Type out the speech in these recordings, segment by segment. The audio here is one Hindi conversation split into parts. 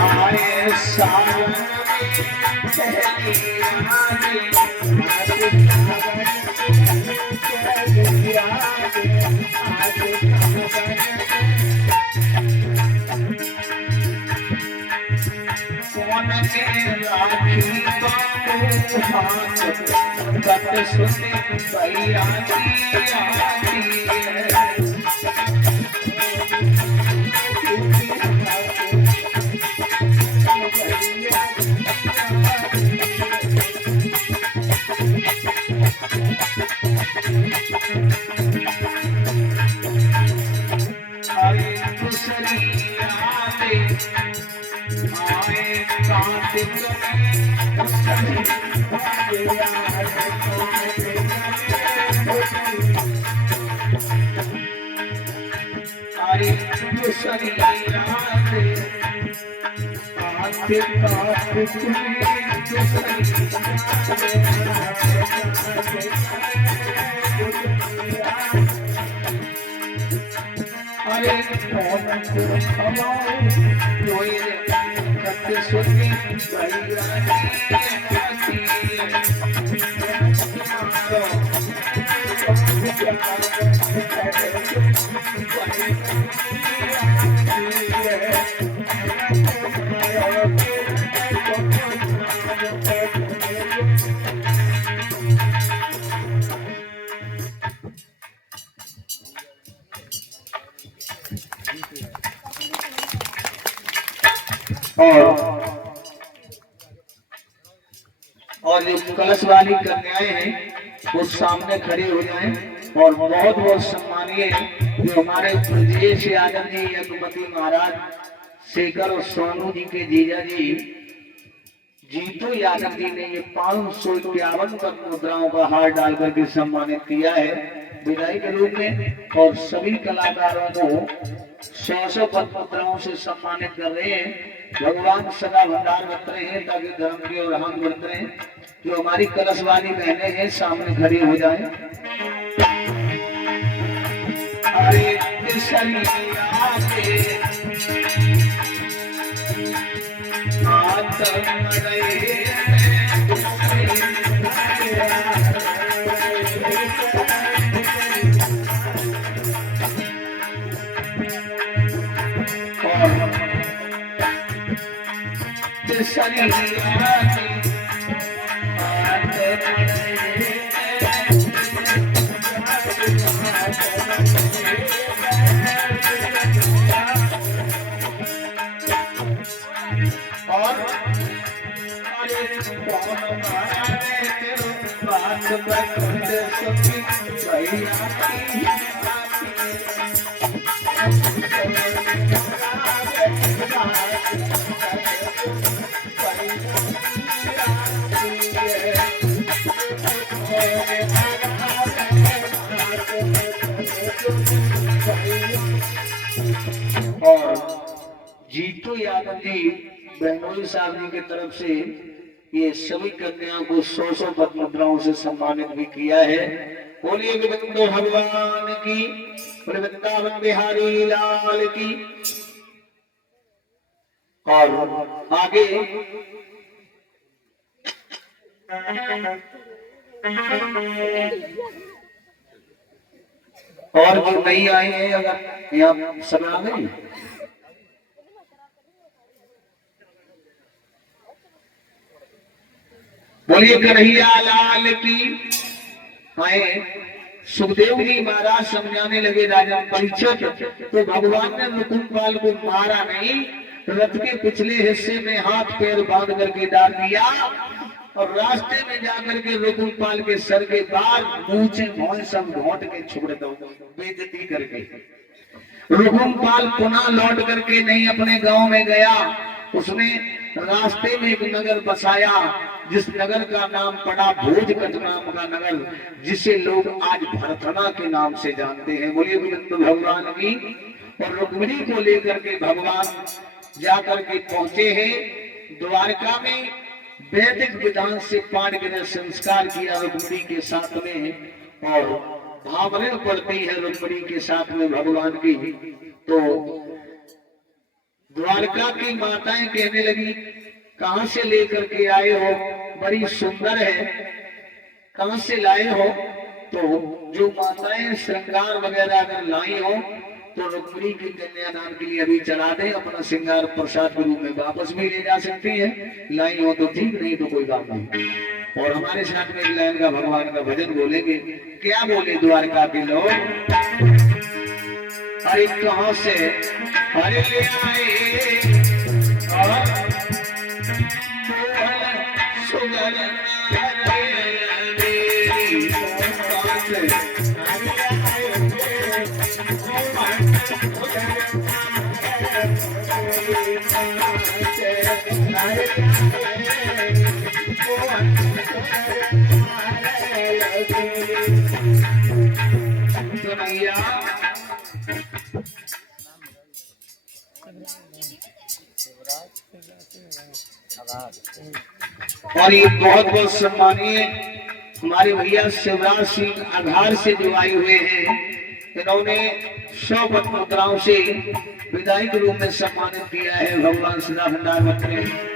आए सावन और जो कलश वाली कन्याएं हैं वो सामने खड़े हो जाएं और बहुत बहुत सम्मानीय जो हमारे ब्रजेश यादव जी यज्ञपति महाराज शेखर और सोनू जी के जीजा जी जीतू यादव जी ने ये 551 मुद्राओं का हार डाल करके सम्मानित किया है विदाई के रूप में। और सभी कलाकारों को 100 मुद्राओं से सम्मानित कर रहे हैं। भगवान सदा भंडार बरत रहे हैं ताकि धर्म की ओर हाथ बढ़ते रहे। जो हमारी कलश वाली बहनें हैं सामने खड़ी हो जाए। अरे जीतू यादव जी बहनोई साहब जी की तरफ से ये सभी कन्याओं को 100 पद्म मुद्राओं से सम्मानित भी किया है। बोलिए गोविंद भगवान की, वृंदावन बिहारी लाल की। और आगे और जो नहीं आए हैं अगर यहाँ समय आ गई बोलिए कन्हैया लाल की। आए सुखदेव जी महाराज समझाने लगे राजा परीक्षित तो भगवान ने मुकुंदपाल को मारा नहीं, रथ के पिछले हिस्से में हाथ पैर बांध करके डाल दिया और रास्ते में जाकर के मुकुंदपाल के सर के बाल ऊंचे भौं सब घोंट के छोड़ दो बेइज्जती करके। मुकुंदपाल पुनः लौट करके नहीं अपने गांव में गया, उसने रास्ते में एक नगर बसाया जिस नगर का नाम पड़ा भोजकट नाम का नगर, जिसे लोग आज भरथना के नाम से जानते हैं। बोलिए गोविंद भगवान की। और रुक्मिणी को लेकर के भगवान जाकर के पहुंचे हैं द्वारका में। वैदिक विधान से पाणिग्रह संस्कार किया रुक्मिणी के साथ में और भावरण पड़ती है रुक्मिणी के साथ में भगवान की। तो द्वारका की माताएं कहने लगी, कहां से लेकर के आए हो, बड़ी सुंदर है, कहां से लाए हो। तो जो माताएं श्रृंगार वगैरह अगर लाई हो तो रुक्मिणी की कन्यादान के लिए अभी चला दे, अपना श्रृंगार प्रसाद के रूप में वापस भी ले जा सकती है, लाई हो तो ठीक, नहीं तो कोई बात नहीं। और हमारे साथ में एक लाइन का भगवान का भजन बोलेंगे। क्या बोले द्वारका के लोग, अरे कहां से अरे ले आए और और ये बहुत बहुत सम्मानीय हमारे भैया शिवराज सिंह आधार से जो आए हुए हैं, इन्होंने 100 पद मुद्राओं से विदाई के रूप में सम्मानित किया है। भगवान सदा भंडार बख्शे।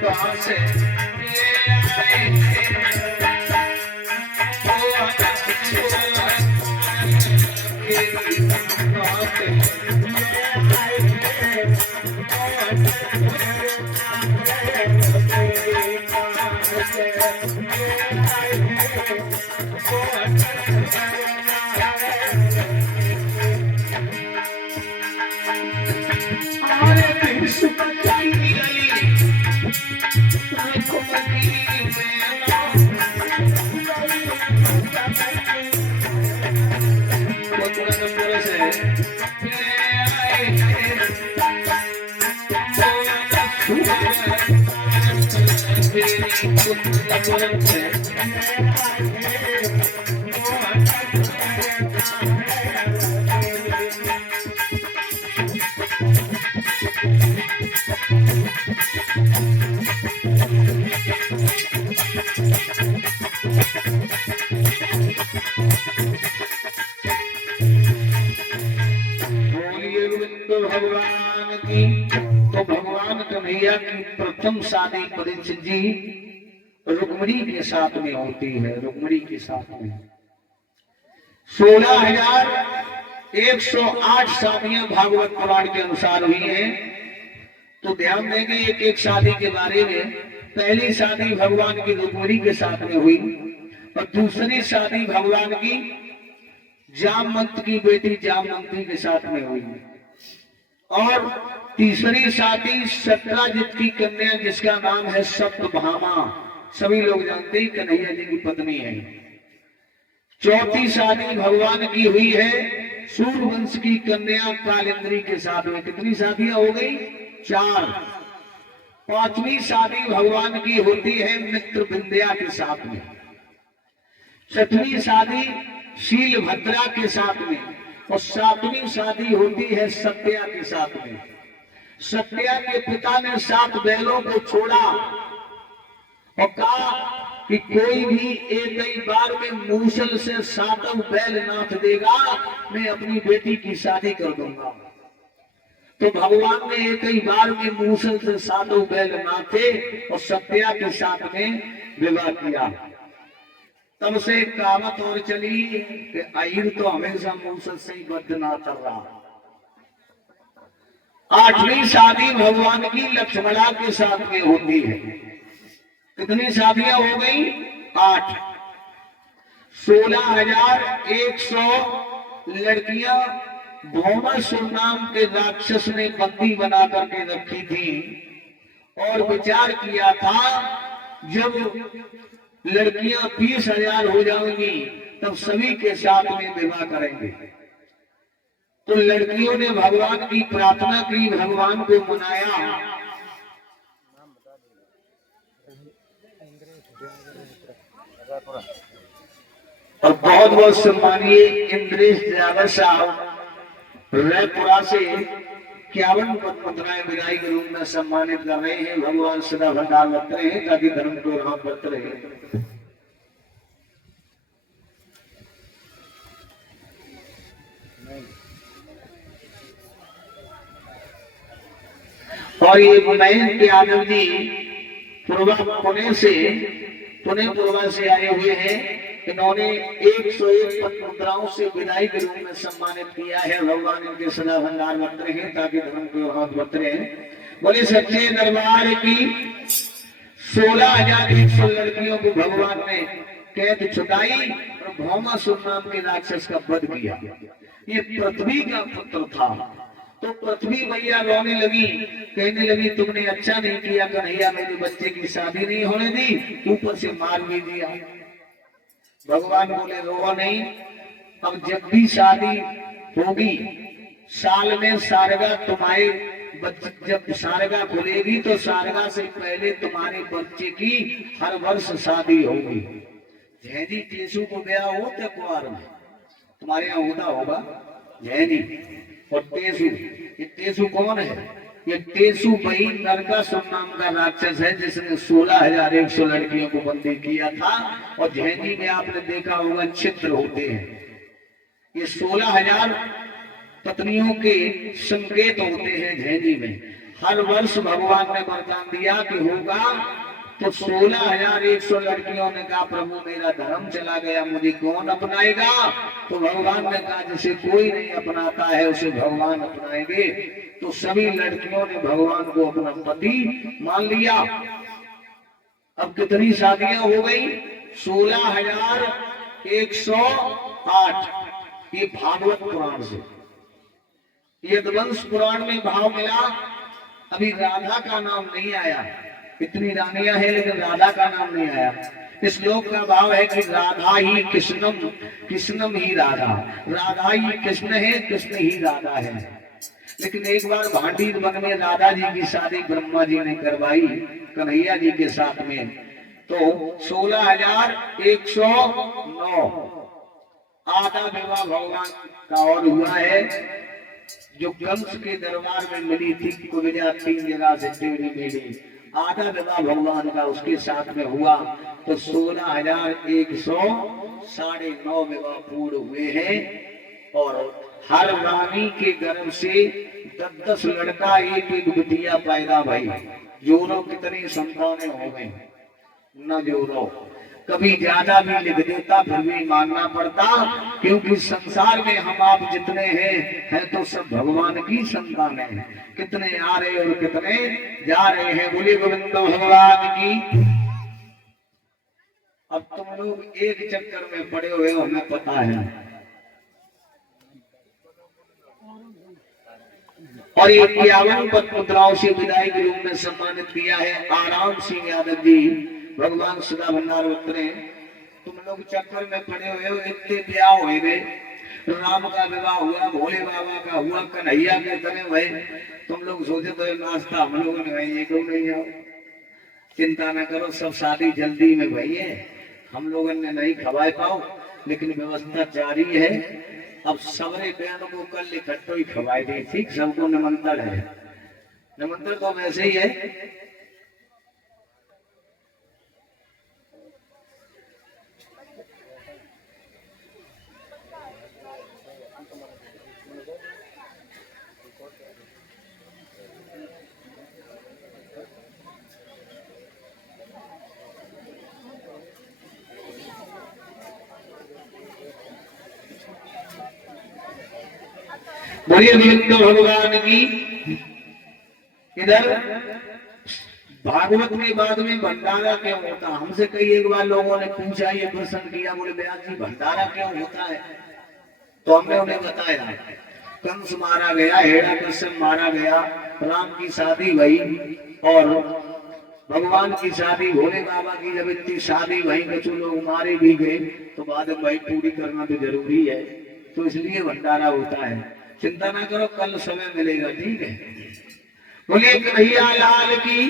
कहां से भगवान की। तो भगवान कन्हैया की प्रथम शादी परीक्षित जी रुक्मिणी के साथ में होती है। रुक्मिणी के साथ में 16,108 शादियां भागवत पुराण के अनुसार हुई हैं। तो ध्यान देंगे एक एक शादी के बारे में। पहली शादी भगवान की रुक्मिणी के साथ में हुई और दूसरी शादी भगवान की जामवंत की बेटी जामवंती के साथ में हुई और तीसरी शादी सत्राजित की कन्या जिसका नाम है सत्यभामा, सभी लोग जानते हैं कन्हैया जी की पत्नी है। चौथी शादी भगवान की हुई है सूर्यवंश की कन्या कालिंद्री के साथ में। कितनी शादियां हो गई? 4। पांचवी शादी भगवान की होती है मित्र विंध्या के साथ में। छठवीं शादी शीलभद्रा के साथ में और 7वीं शादी होती है सत्या के साथ में। सत्या के पिता ने 7 बैलों को छोड़ा और कहा कि कोई भी एक ही बार में मूसल से 7 बैल नाथ देगा, मैं अपनी बेटी की शादी कर दूंगा। तो भगवान ने एक ही बार में मूसल से 7 बैल नाथे और सत्या के साथ में विवाह किया। तब से कहावत और चली कि अहिर तो हमेशा मूसल से ही बद्ध ना चल रहा। 8वीं शादी भगवान की लक्ष्मणा के साथ में होती है। कितनी शादियां हो गई? 8। 16,100 लड़कियां भौमासुर नाम के राक्षस ने बंदी बना करके रखी थी और विचार किया था जब लड़कियां 20,000 हो जाएंगी तब सभी के साथ में विवाह करेंगे। तो लड़कियों ने भगवान की प्रार्थना की, भगवान को मनाया और बहुत बहुत सम्मानीय इंद्रेश ड्राइवर साहब रायपुरा से 51 मुद्राएं विदाई के रूप में सम्मानित कर रहे हैं। भगवान सदा भंडार बरत रहे हैं ताकि धर्म को राह बरत रहे। और ये मयंक यादव जी पुणे पूर्वा से आए हुए हैं। इन्होंने 101 मुद्राओं से विदाई के रूप में सम्मानित किया है। भगवान इनके सदा भंडार बरत रहे हैं ताकि धर्म को हाथ बरत रहे हैं। बोले सच्चे दरबार की 16,100 लड़कियों को भगवान ने कैद छुड़ाई और भौमासुर नाम के राक्षस का वध किया। ये पृथ्वी का पुत्र था। तो पृथ्वी मैया रोने लगी, कहने लगी तुमने अच्छा नहीं किया कन्हैया, मेरे बच्चे की शादी नहीं होने दी, ऊपर से मार भी दिया। भगवान बोले रो नहीं, अब जब भी शादी होगी साल में सारगा तुम्हारे जब सारगा खुलेगी तो सारगा से पहले तुम्हारे बच्चे की हर वर्ष शादी होगी। जैनी टेसू को ब्याह हो तो कुआर में तुम्हारे यहाँ होता होगा जैनी और टेसू। ये टेसू कौन है? ये टेसू वही नरकासुर नाम का राक्षस है जिसने 16,100 लड़कियों को बंदी किया था। और झैनी में आपने देखा होगा चित्र होते हैं। ये 16,000 पत्नियों के संकेत होते हैं झैनी में। हर वर्ष भगवान ने वरदान दिया कि होगा तो 16,100 लड़कियों ने कहा प्रभु मेरा धर्म चला गया, मुझे कौन अपनाएगा? तो भगवान ने कहा जिसे कोई नहीं अपनाता है उसे भगवान अपनाएंगे। तो सभी लड़कियों ने भगवान को अपना पति मान लिया। अब कितनी शादियां हो गई? 16,108। ये भागवत पुराण से। यदुवंश पुराण में भाव मिला, अभी राधा का नाम नहीं आया। इतनी रानियां हैं लेकिन राधा का नाम नहीं आया। इस श्लोक का भाव है कि राधा ही कृष्णम, कृष्णम ही राधा। राधा ही कृष्ण है, कृष्ण ही राधा है। लेकिन एक बार भांडी वन में राधा जी की शादी ब्रह्मा जी ने करवाई कन्हैया जी के साथ में। तो 16,109 आधा विवाह भगवान का और हुआ है जो कंस के दरबार में मिली थी। कुबेरा 3 जगह से टेढ़ी मेढ़ी आधा विवाह भगवान का उसके साथ में हुआ। तो 16,109 विवाह पूर्ण हुए हैं। और हर रानी के गर्भ से 10-10 लड़का एक बिटिया पैदा भई। जोरो कितनी संतानें हो गई न जोरो। कभी ज्यादा भी लिख देता फिर भी मानना पड़ता, क्योंकि संसार में हम आप जितने हैं तो सब भगवान की संतान है। कितने आ रहे और कितने जा रहे हैं। बोले गोविंद भगवान की। अब तुम लोग एक चक्कर में पड़े हुए हो, हमें पता है। और ये 51 मुद्राओं से विदाई के रूप में सम्मानित किया है आराम सिंह यादव जी। भगवान सदा भंडार उतरे। तुम लोग चक्कर में पड़े हुए हो, इतने ब्याह हुए गए। राम का विवाह हुआ, भोले बाबा का हुआ, कन्हैया के तने हुए। तुम लोग सोचे तो नाश्ता हम लोगों ने भाई क्यों नहीं आओ। चिंता न करो, सब शादी जल्दी में भाई है। हम लोगों ने नहीं खवाए पाओ लेकिन व्यवस्था जारी है। अब सबरे बहनों को कल इकट्ठो ही खवाए दी। ठीक, सबको निमंत्रण है। निमंत्रण तो वैसे ही है। बोलिए गोविंद भगवान की। इधर भागवत के बाद में भंडारा क्यों होता? हमसे कई एक बार लोगों ने पूछा, ये प्रश्न किया, बोले व्यास जी भंडारा क्यों होता है? तो हमने उन्हें बताया कंस मारा गया, हिरण्यकश्यप मारा गया, राम की शादी हुई और भगवान की शादी, भोले बाबा की जब इतनी शादी वही कुछ लोग मारे भी गए तो बाद में भाई पूरी करना तो जरूरी है। तो इसलिए भंडारा होता है। चिंता ना करो, कल समय मिलेगा। ठीक है, बोलिए कन्हैया लाल की।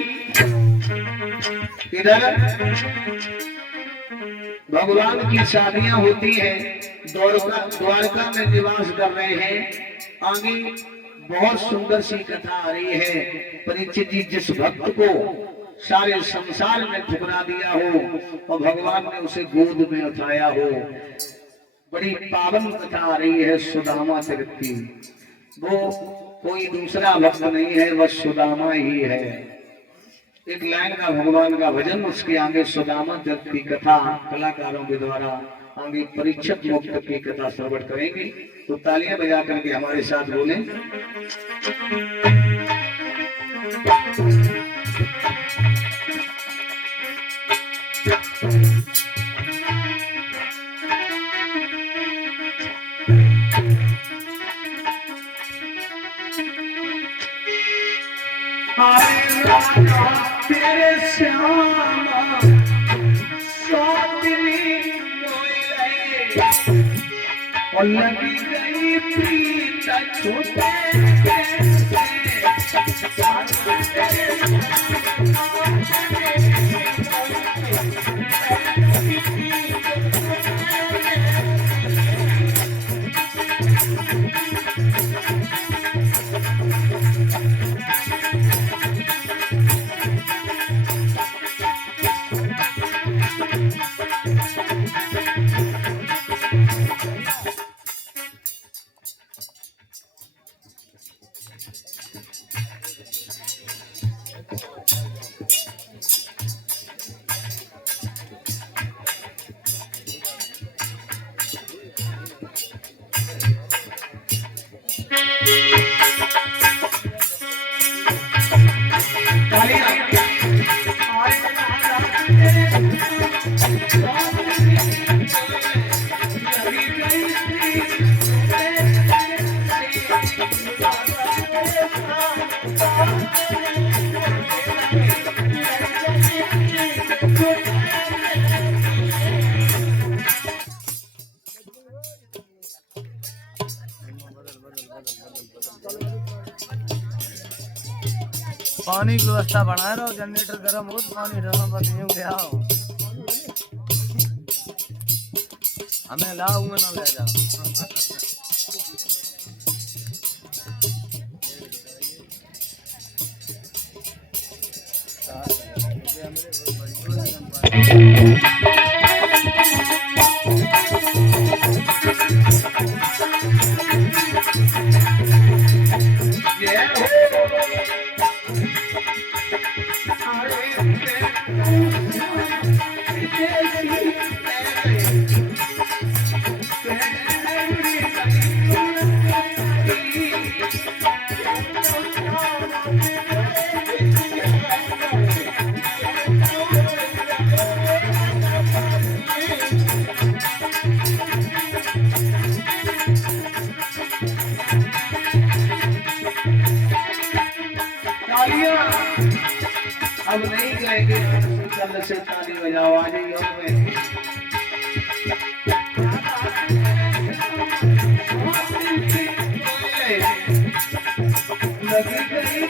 इधर भगवान की शादियां होती हैं, द्वारका में निवास कर रहे हैं। आगे बहुत सुंदर सी कथा आ रही है। परीक्षित जी जिस भक्त को सारे संसार में ठुकरा दिया हो और भगवान ने उसे गोद में उठाया हो, बड़ी पावन कथा आ रही है सुदामा चरित्र की। वो कोई दूसरा भक्त नहीं है, वह सुदामा ही है। एक लाइन का भगवान का भजन, उसके आगे सुदामा चरित्र की कथा कलाकारों के द्वारा आगे परीक्षित मुक्त की कथा श्रवण करेंगे। तो तालियां बजा करके हमारे साथ बोले। तेरे श्यामा सौतनी और लगी गई प्रीत छोटे पानी की व्यवस्था बनाए रहो, जनरेटर गर्म हो तो पानी गया हो। हमें लाऊंगा ना ले जाओ। अब नहीं जाएंगे, कल से ताली बजाओ, आ जाइए। लगी गई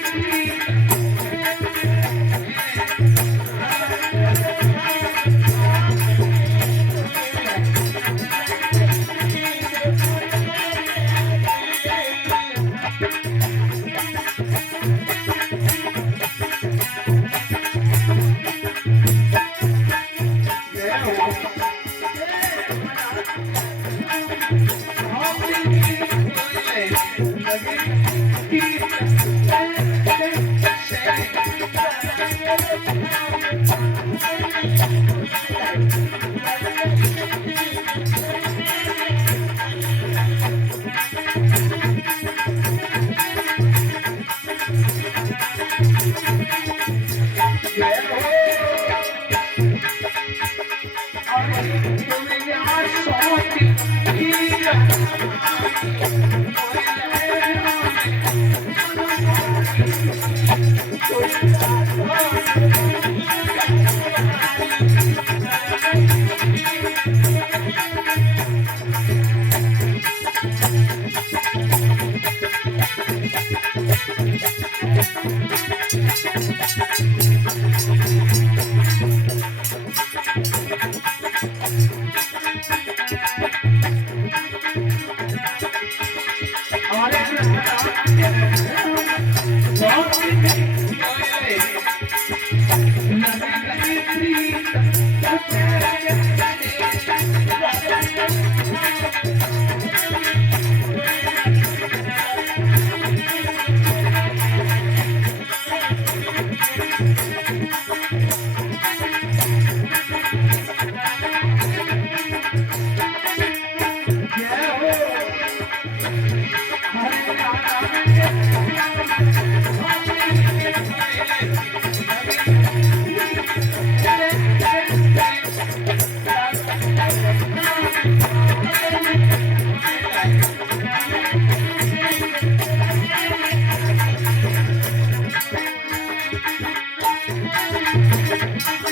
Thank you.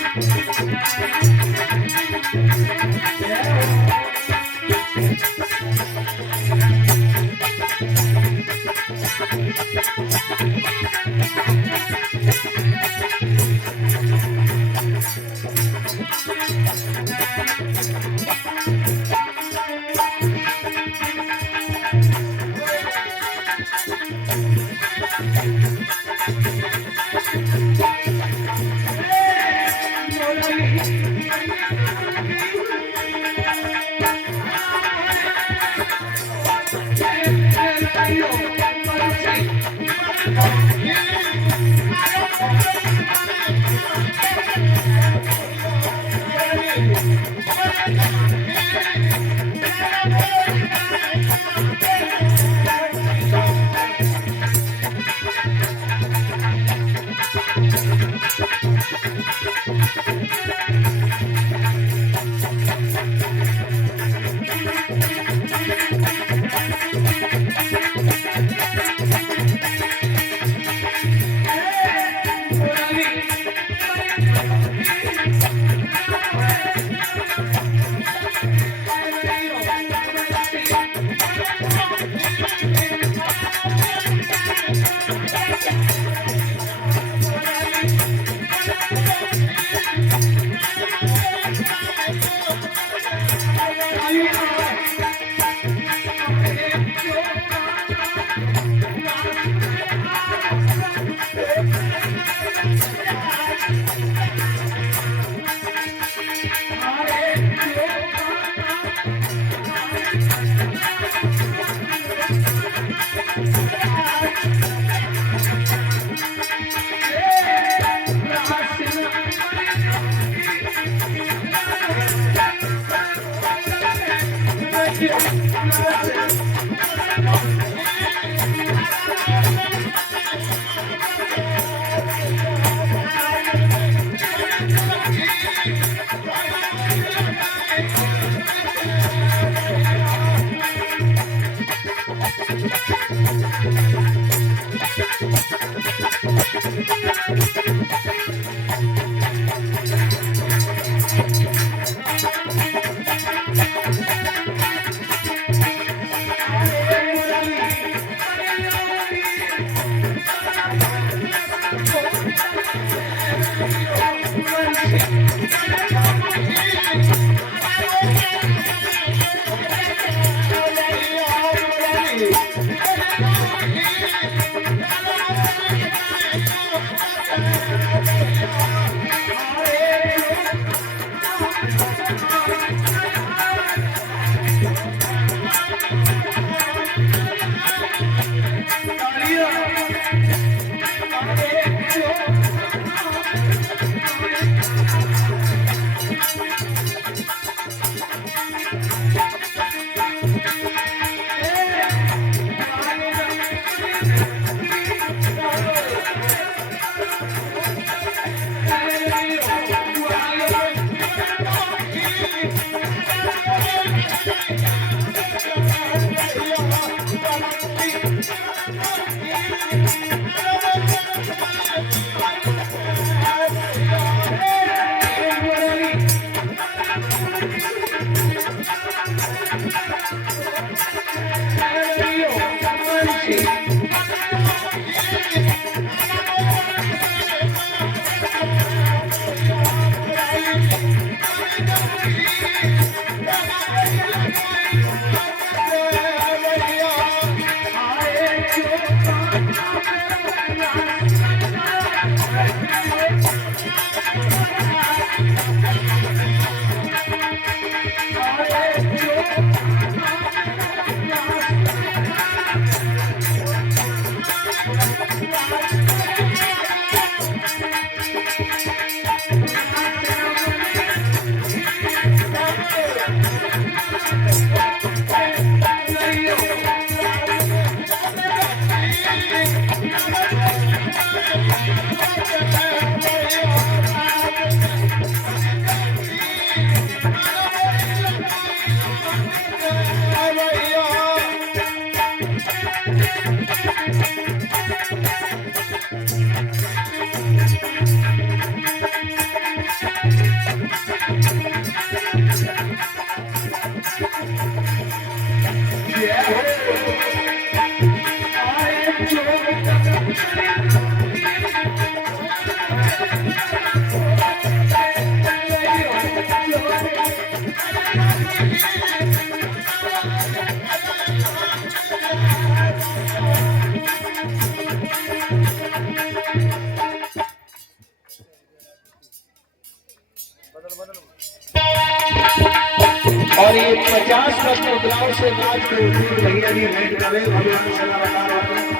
और ये 50 रत्न मुद्राओं से राज को भैया जी भेंट करे भगवान सदा बता रहे हैं।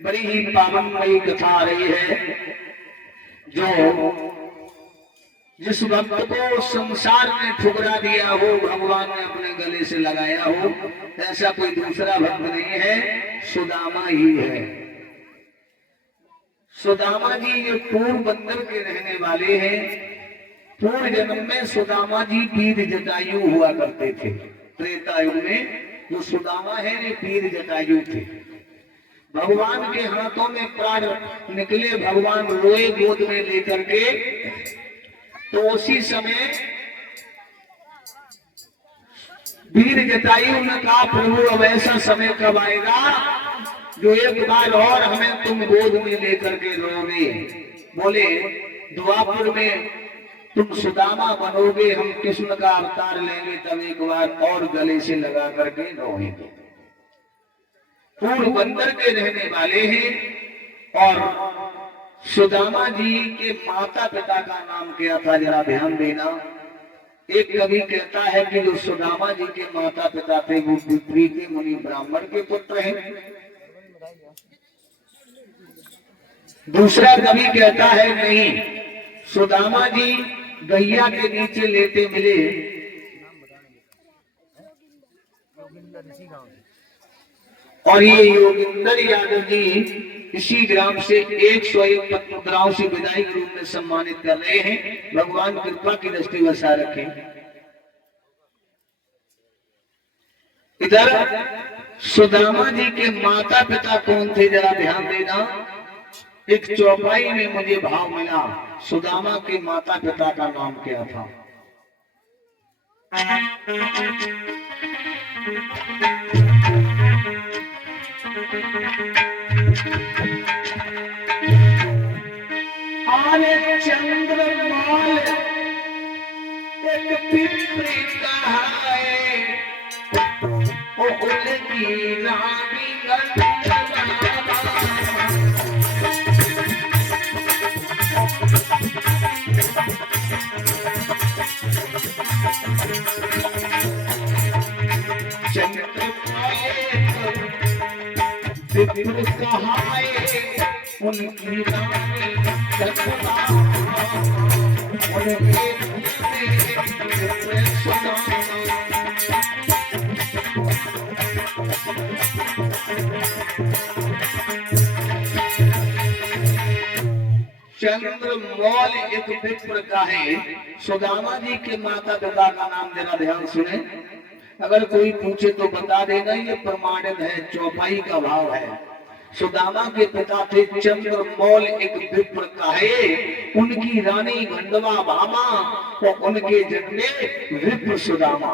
बड़ी ही पावनमयी कथा आ रही है। जो जिस वक्त को संसार ने ठुकरा दिया हो, भगवान ने अपने गले से लगाया हो, ऐसा कोई दूसरा भक्त नहीं है, सुदामा ही है। सुदामा जी ये पूर्व बंदर के रहने वाले हैं। पूर्व जन्म में सुदामा जी वीर जटायु हुआ करते थे। त्रेता युग में जो सुदामा है ये वीर जटायु थे। भगवान के हाथों में प्राण निकले, भगवान रोए गोद में लेकर के, तो उसी समय वीर जटायु ने कहा प्रभु अब ऐसा समय कब आएगा जो एक बार और हमें तुम गोद में लेकर के रोगे। बोले द्वापर में तुम सुदामा बनोगे, हम कृष्ण का अवतार लेंगे, तब एक बार और गले से लगा करके रोएंगे। पूर्व बंदर के रहने वाले हैं। और सुदामा जी के माता पिता का नाम क्या था, जरा ध्यान देना। एक कवि कहता है कि जो सुदामा जी के माता पिता थे वो विपरीत मुनि ब्राह्मण के पुत्र हैं। दूसरा कवि कहता है नहीं, सुदामा जी गैया के नीचे लेटे मिले और ये योगिंदर यादव जी इसी ग्राम से 101 मुद्राओं से विदाई के रूप में सम्मानित कर रहे हैं। भगवान कृपा की दृष्टि बरसा रखें। इधर सुदामा जी के माता पिता कौन थे, जरा ध्यान देना। एक चौपाई में मुझे भाव मिला, सुदामा के माता पिता का नाम क्या था। आले चंद्रमाल एक पिपरी कहाए, ओले की रानी विप्र कहाए, उनकी रानी जगदम्बा, उनके चंद्रमौल एक विप्र का है। सुदामा जी के माता पिता का नाम जरा ध्यान सुने, अगर कोई पूछे तो बता देना, ये प्रमाणित है, चौपाई का भाव है। सुदामा के पिता थे चंद्रमौल एक विप्र का है, उनकी रानी गंधवा भामा और उनके जन्मे विप्र सुदामा।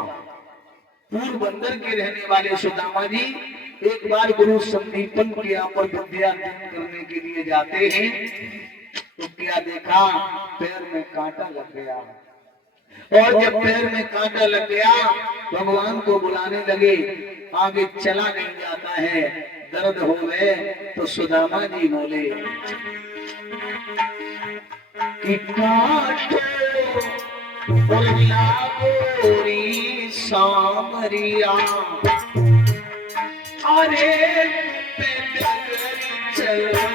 पूर्व बंदर के रहने वाले सुदामा जी एक बार गुरु संदीपन के यहाँ पर विद्या अध्ययन करने के लिए जाते हैं, तो क्या देखा, पैर में कांटा लग गया। और जब पैर में कांटा लग गया, भगवान को बुलाने लगे, आगे चला नहीं जाता है, दर्द हो गए। तो सुदामा जी बोले कि कांटो गोरी सामरिया, अरे चलना।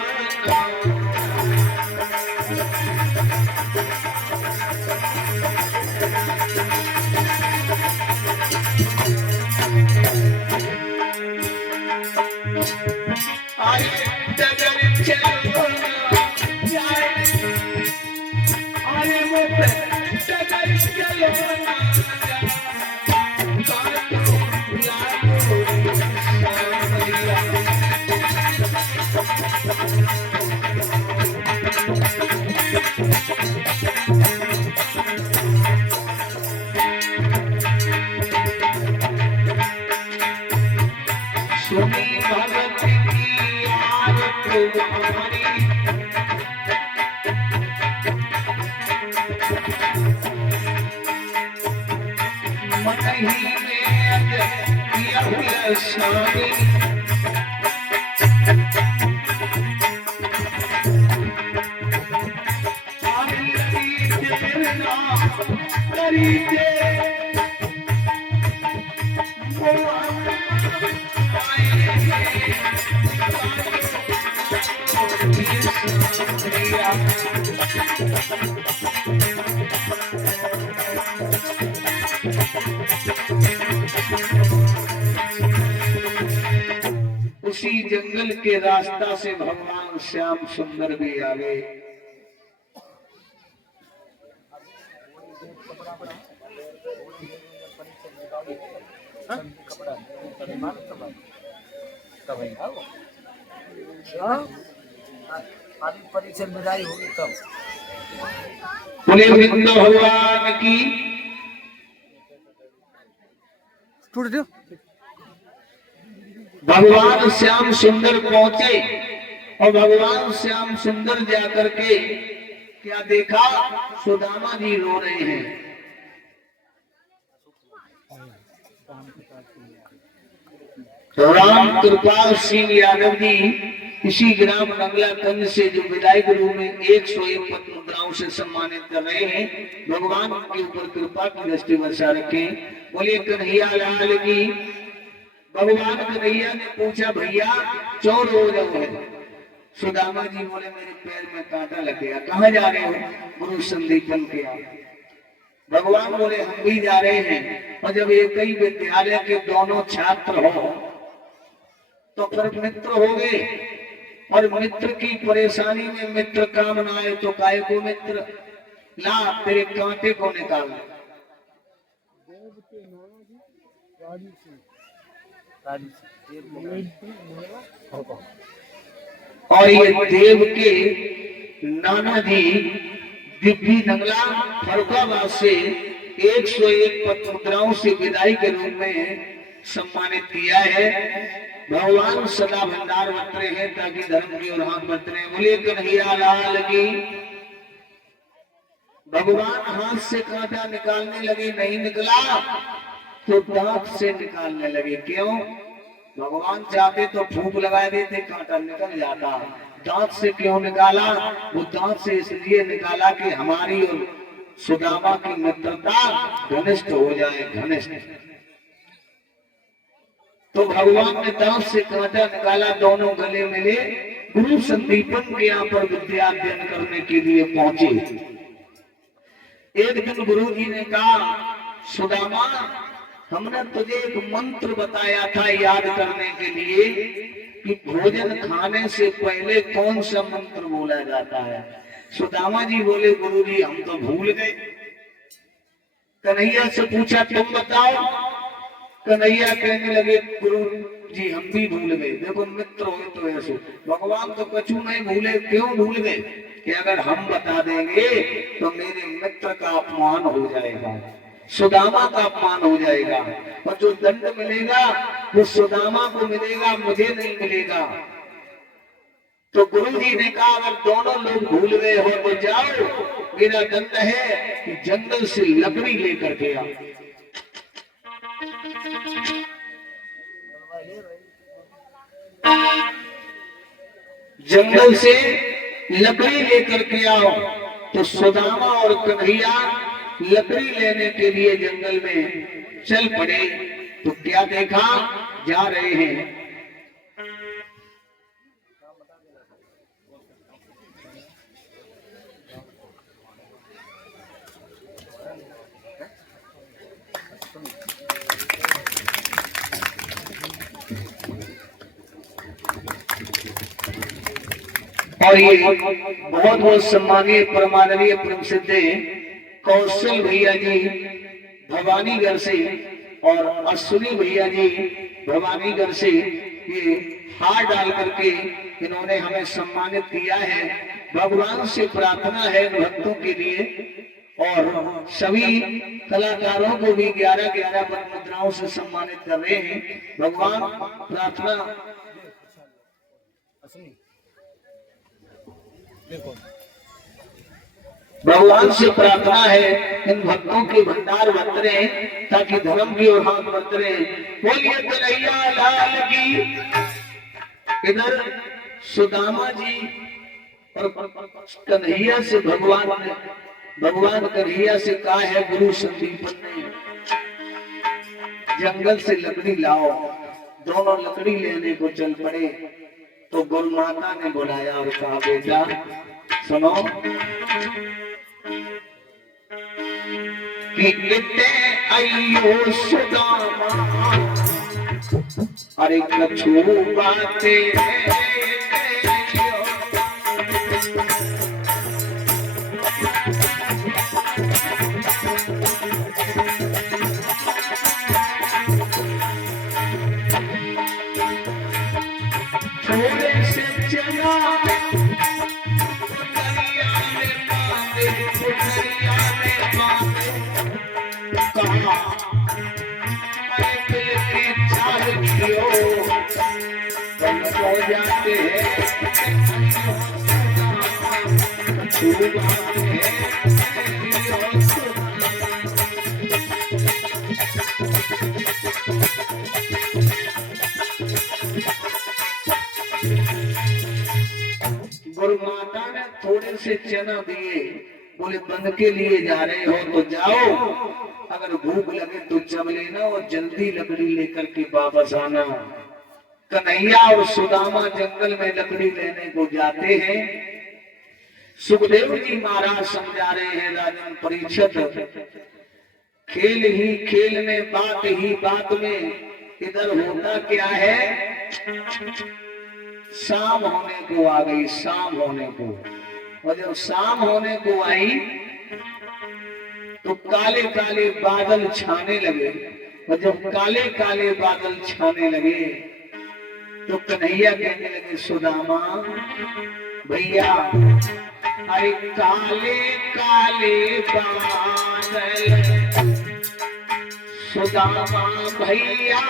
सुनी भगत की आरत तुम्हारी, मन ही में यह शानी। उसी जंगल के रास्ता से भगवान श्याम सुंदर भी आ गए। परीक्षा विदाई होगी तब। बोले वृंद भगवान की। भगवान श्याम सुंदर पहुंचे और भगवान श्याम सुंदर जाकर के क्या देखा, सुदामा जी रो रहे हैं। राम कृपाल सिंह यादव जी इसी ग्राम नंगला कंज से जो विदाई के रूप में 101 पद्म मुद्राओं से सम्मानित कर रहे हैं, भगवान के ऊपर कृपा की दृष्टि वर्षा रखें। बोलिए कन्हैया लाल की। भगवान कन्हैया ने पूछा, भैया चौर हो जाओ है। सुदामा जी बोले, मेरे पैर में कांटा लग गया। कहाँ जा रहे हो? गुरु संदीपन के यहाँ। भगवान बोले, हम भी जा रहे हैं। और जब एक ही विद्यालय के दोनों छात्र हो तो फिर मित्र हो गए, और मित्र की परेशानी में मित्र काम ना आए तो काय को मित्र, ला तेरे कांटे को निकाल। और ये देव के नाना जी दिव्य नंगला फरुखाबाद से 101 पद्म मुद्राओं से विदाई के रूप में सम्मानित किया है। भगवान सदा भंडार बरत रहे हैं ताकि धर्म की ओर हाथ बढ़ते रहे। बोलिए कन्हैया लाल की। भगवान हाथ से कांटा निकालने लगे, नहीं निकला तो दांत से निकालने लगे। क्यों? भगवान चाहते तो फूंक लगा देते, कांटा निकल जाता। दांत से क्यों निकाला? वो दांत से इसलिए निकाला कि हमारी और सुदामा की मित्रता घनिष्ठ हो जाए, घनिष्ठ। तो भगवान ने दांत से कांटा निकाला, दोनों गले मिले, गुरु संदीपन के यहाँ पर विद्या अध्ययन करने के लिए पहुंचे। एक दिन गुरु जी ने कहा, सुदामा हमने तुझे एक मंत्र बताया था याद करने के लिए कि भोजन खाने से पहले कौन सा मंत्र बोला जाता है। सुदामा जी बोले गुरु जी हम तो भूल गए। कन्हैया से पूछा तुम बताओ। कन्हैया कहने लगे गुरु जी हम भी भूल गए। देखो मित्र हो तो ऐसे, भगवान तो कछु नहीं भूले। क्यों भूल गए कि अगर हम बता देंगे तो मेरे मित्र का अपमान हो जाएगा, सुदामा का अपमान हो जाएगा, और जो दंड मिलेगा वो सुदामा को मिलेगा, मुझे नहीं मिलेगा। तो गुरु जी ने कहा अगर दोनों लोग भूल गए हो तो जाओ, मेरा दंड है कि जंगल से लकड़ी लेकर के आओ। जंगल से लकड़ी लेकर के आओ। तो सुदामा और कन्हैया लकड़ी लेने के लिए जंगल में चल पड़े। तो क्या देखा, जा रहे हैं और ये बहुत बहुत सम्मानीय परमानवीय परम सिद्ध कौशल भैया जी भवानीगढ़ से और अश्विनी भैया जी भवानीगढ़ से ये हार डाल करके इन्होंने हमें सम्मानित किया है। भगवान से प्रार्थना है भक्तों के लिए, और सभी कलाकारों को भी 11-11 पद मुद्राओं से सम्मानित कर रहे हैं। भगवान प्रार्थना भगवान से प्रार्थना है इन भक्तों के भंडार बरतरे, ताकि धर्म की ओर हाथ बरतरे। बोलिए कन्हैया लाल की। इधर सुदामा जी और कन्हैया से भगवान कन्हैया से कहा है गुरु संदीपन ने जंगल से लकड़ी लाओ। दोनों लकड़ी लेने को चल पड़े। तो गुरु माता ने बुलाया और कहा बेटा सुनो कि कितने आइयो सुदामा, अरे कछु बातें थोड़े से चला जाते हैं गुरु माता ने थोड़े से चना दिए, बोले बन के लिए जा रहे हो तो जाओ, अगर भूख लगे तो जम लेना और जल्दी लकड़ी लेकर के वापस आना। कन्हैया और सुदामा जंगल में लकड़ी लेने को जाते हैं। सुखदेव जी महाराज समझा रहे हैं राजन परीक्षित, खेल ही खेल में बात ही बात में इधर होता क्या है, शाम होने को आ गई, शाम होने को। और जब शाम होने को आई तो काले काले बादल छाने लगे। और जब काले काले बादल छाने लगे तो कन्हैया कहने लगे सुदामा भैया, अरे काले काले बादल सुदामा भैया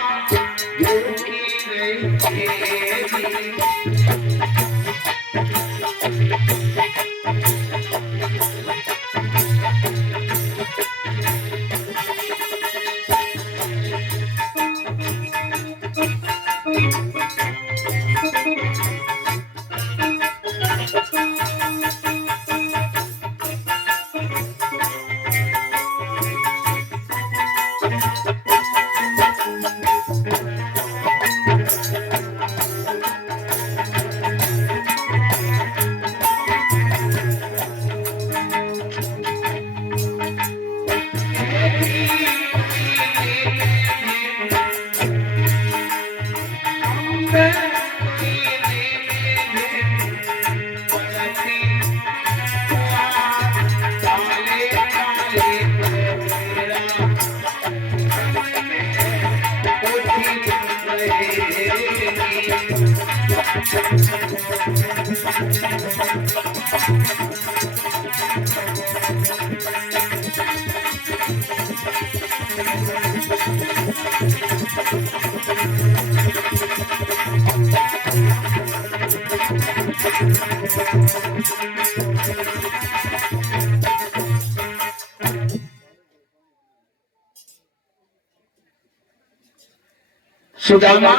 सुदामा,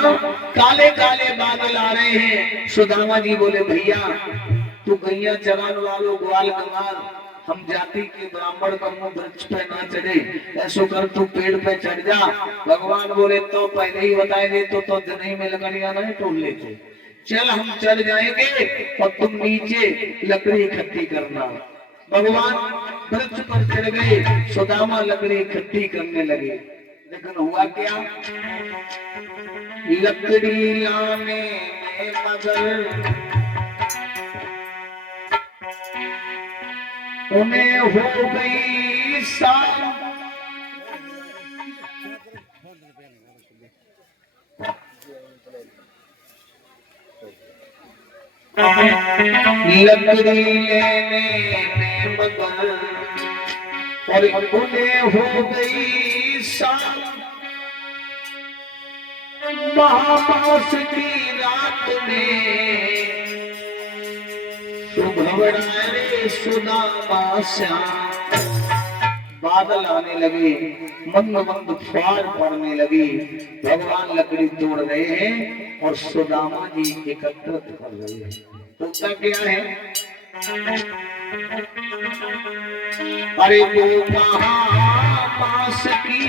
काले काले बादल आ रहे हैं। सुदामा जी बोले भैया तू गैया चरान वालों ग्वाल कमार, हम जाति के ब्राह्मण का मुंह वृक्ष पे ना चढ़े, ऐसो कर तू पेड़ पे चढ़ जा। भगवान बोले तो पहले ही बताए दे तो नहीं में लकड़ियां नहीं तोड़ लेते, चल हम चढ़ जाएंगे और तुम नीचे लकड़ी इकट्ठी करना। भगवान वृक्ष पर चढ़ गए, सुदामा लकड़ी इकट्ठी करने लगे। लेकिन हुआ क्या, लकड़ी लाने में मगर उन्हें हो गई शाम। लकड़ी लेने में मगर और उन्हें हो गई शाम। महामास की रात में सुघवड़ा रे सुदामा श्याम। बादल आने लगे, मंद मंद फुहार पड़ने लगी। भगवान लकड़ी तोड़ रहे हैं और सुदामा जी एकत्रित कर रहे हैं। तो क्या है, अरे वो महामास की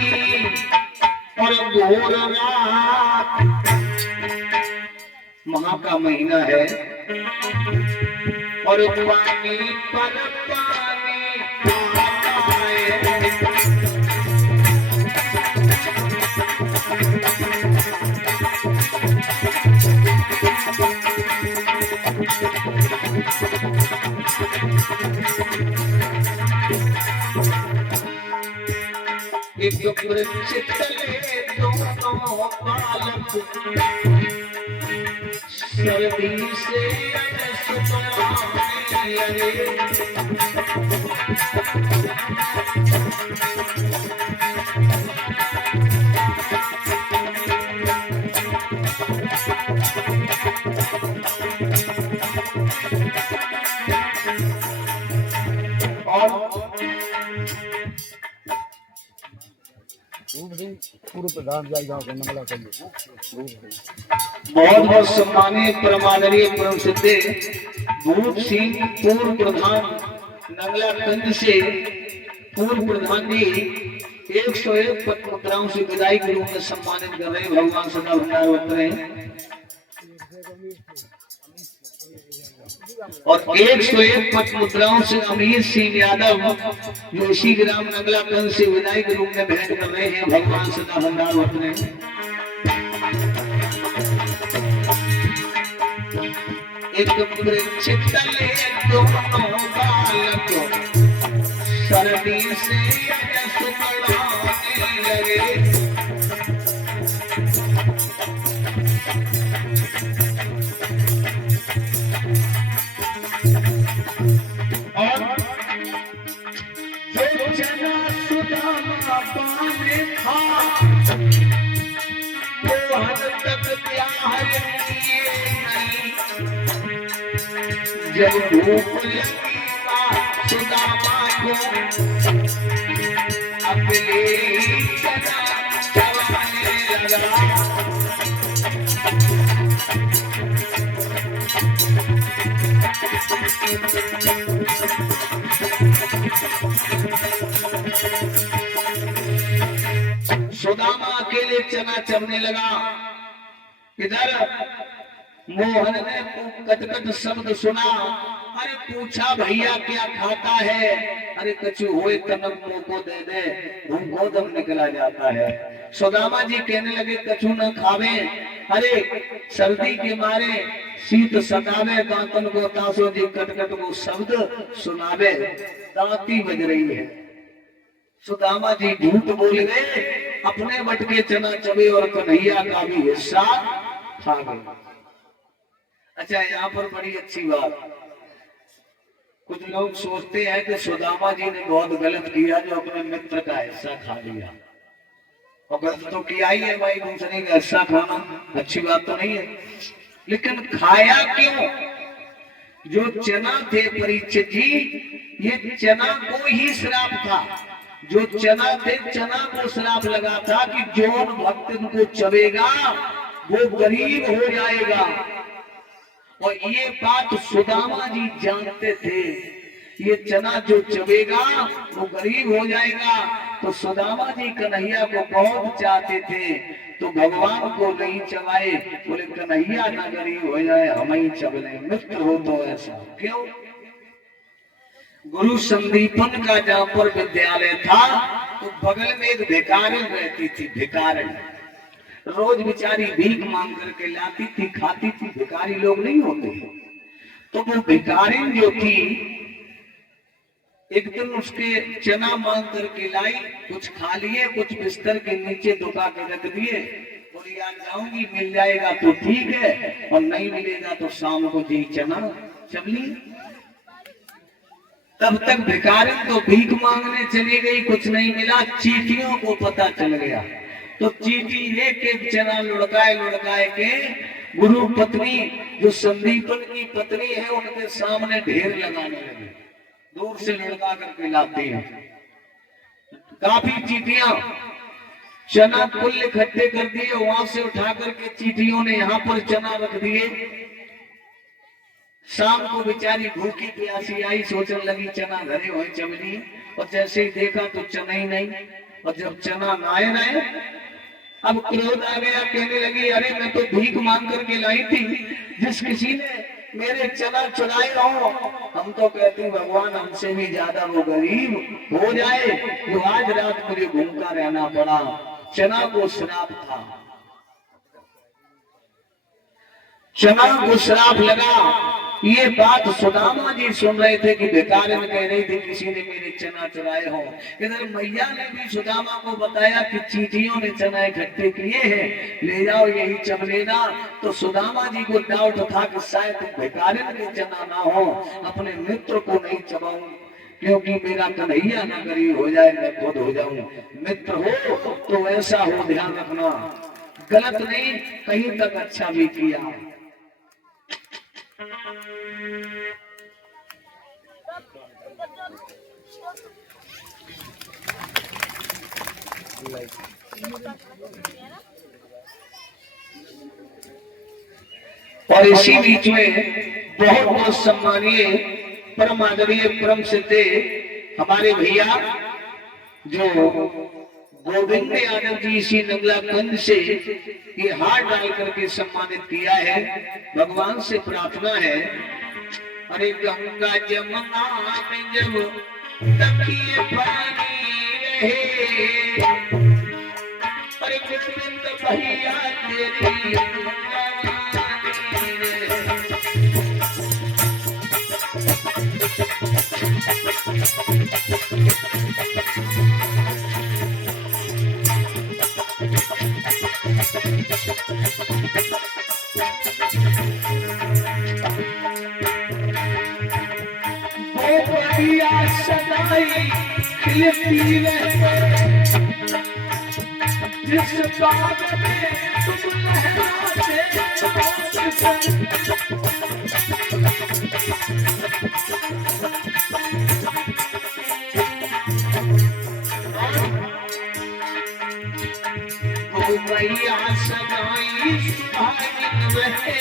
और घोर रात, महा का महीना है और पानी पर पानी आता है। एक वृक्ष तले दोनों बालक, सर्दी से सुनाने लगे। बहुत बहुत सम्मानित परमादरणीय परम सिद्धे भूप सिंह पूर्व प्रधान नगलागंज से पूर्व प्रधान जी 101 पद मुद्राओं से विदाई के रूप में सम्मानित कर रहे हैं। भगवान सदा भंडार बन रहे हैं और 101 पद मुद्राओं से अमीर सिंह यादव जो इसी ग्राम नगलागंज से विदाई के रूप में भेंट कर रहे हैं। भगवान सदा भंडार बन रहे हैं। एक वृक्ष तले दोनों बालक, सर्दी से सुखड़ाने लगे। और जो जना सुदामा पाने था वो हद तक प्यार किए नहीं। जब धूप लगी सुदामा को अगले जना चलाने लगा। सुदामा अकेले चना चमने लगा। इधर मोहन ने कटकट शब्द सुना। अरे पूछा भैया क्या खाता है? अरे कछु होए तनक मुंह को दे दे, भूखो दम निकला जाता है। सुदामा जी कहने लगे कछु न खावे, अरे सर्दी के मारे शीत सतावे, दांतन को तासो जी कटकट को शब्द सुनावे, दांती बज रही है। सुदामा जी झूठ बोल गए, अपने बटके चना चबे और कन्हैया का भी हिस्सा खा गए। अच्छा यहाँ पर बड़ी अच्छी बात, कुछ लोग सोचते हैं कि सुदामा जी ने बहुत गलत किया जो अपने मित्र का हिस्सा खा लिया, और गलत तो किया ही है भाई, दूसरे का हिस्सा खाना अच्छी बात तो नहीं है, लेकिन खाया क्यों? जो चना थे परीक्षित जी, ये चना को ही श्राप था। जो चना थे, चना को श्राप लगा था कि जो भक्त इनको चबेगा वो गरीब हो जाएगा। और ये बात सुदामा जी जानते थे, ये चना जो चबेगा वो गरीब हो जाएगा। तो सुदामा जी कन्हैया को बहुत चाहते थे, तो भगवान को नहीं चबाए, बोले कन्हैया ना गरीब हो जाए, हम ही चब लें, मित्र हो तो ऐसा क्यों? गुरु संदीपन का जहाँ पर विद्यालय था तो बगल में एक भिखारिन रहती थी। भिखारिन रोज बेचारी भीख मांग करके लाती थी, खाती थी, भिखारी लोग नहीं होते। तो वो भिखारिन जो थी एक दिन उसके चना मांग करके लाई, कुछ खा लिए, कुछ बिस्तर के नीचे दुका के रख दिए, और यार जाऊंगी मिल जाएगा तो ठीक है, और नहीं मिलेगा तो शाम को जी चना चबली। तब तक भिखारिन तो भीख मांगने चली गई, कुछ नहीं मिला। चीटियों को पता चल गया, तो चीटी एक एक चना लुढ़काए के गुरु पत्नी जो संदीपन की पत्नी है उनके सामने ढेर लगाने लगी, दूर से लुढ़का करके लाती हैं। काफी चीटियां चना कुल इकट्ठे कर दिए, वहां से उठा करके चीटियों ने यहाँ पर चना रख दिए। शाम को बेचारी भूखी प्यासी आई, सोचने लगी चना घरे हुए चबली, और जैसे ही देखा तो चना ही नहीं, और जब चना नाए रहे अब क्रोध आ गया, कहने लगी अरे मैं तो भीख मांग करके लाई थी, जिस किसी ने मेरे चना चुराए हो, हम तो कहते भगवान हमसे भी ज्यादा वो गरीब हो जाए जो आज रात मुझे भूखा रहना पड़ा। चना को श्राप था, चना को श्राप लगा। ये बात सुदामा जी सुन रहे थे कि भिखारिन कह रही थी किसी ने मेरे चना चुराए हो। इधर मैया ने भी सुदामा को बताया कि चींटियों ने चना इकट्ठे किए हैं, ले जाओ यही चब लेना। तो सुदामा जी को डाउट था कि शायद भिखारिन के चना ना हो, अपने मित्र को नहीं चबाऊं, क्योंकि मेरा कन्हैया ना गरीब हो जाए, मैं खुद हो जाऊं। मित्र हो तो ऐसा हो, ध्यान रखना, गलत नहीं, कहीं तक अच्छा भी किया। और इसी बीच में बहुत बहुत सम्मानीय परम आदरणीय परम सिद्धे हमारे भैया जो गोविंद यादव जी इसी नगलागंज से ये हार डाल करके सम्मानित किया है। भगवान से प्रार्थना है, अरे गंगा जमुना में जब तकिए पानी रहे, अरे गोविंद भैया तेरी सदाई खिलती रहे, जिस बाग में तुम लहराते हो, मैया सदाई सुहागिन रहे,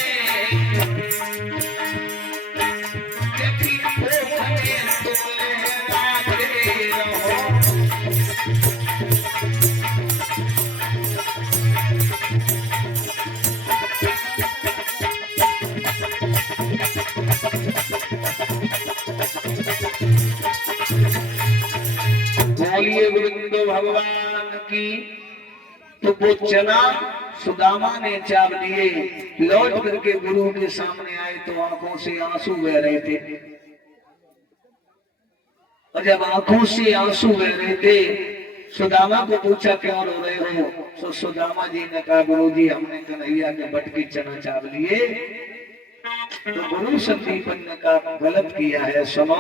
बोलिए गोविंद भगवान की। तो वो चना सुदामा ने चाव लिए, लौट करके गुरु के सामने आए तो आंखों से आंसू बह रहे थे, और जब आंखों से आंसू बह रहे थे सुदामा को पूछा क्यों रो रहे हो? तो सुदामा जी ने कहा गुरु जी हमने कन्हैया के बट की चना चाव लिए, तो गुरु संदीपन ने का गलत किया है, सुनो।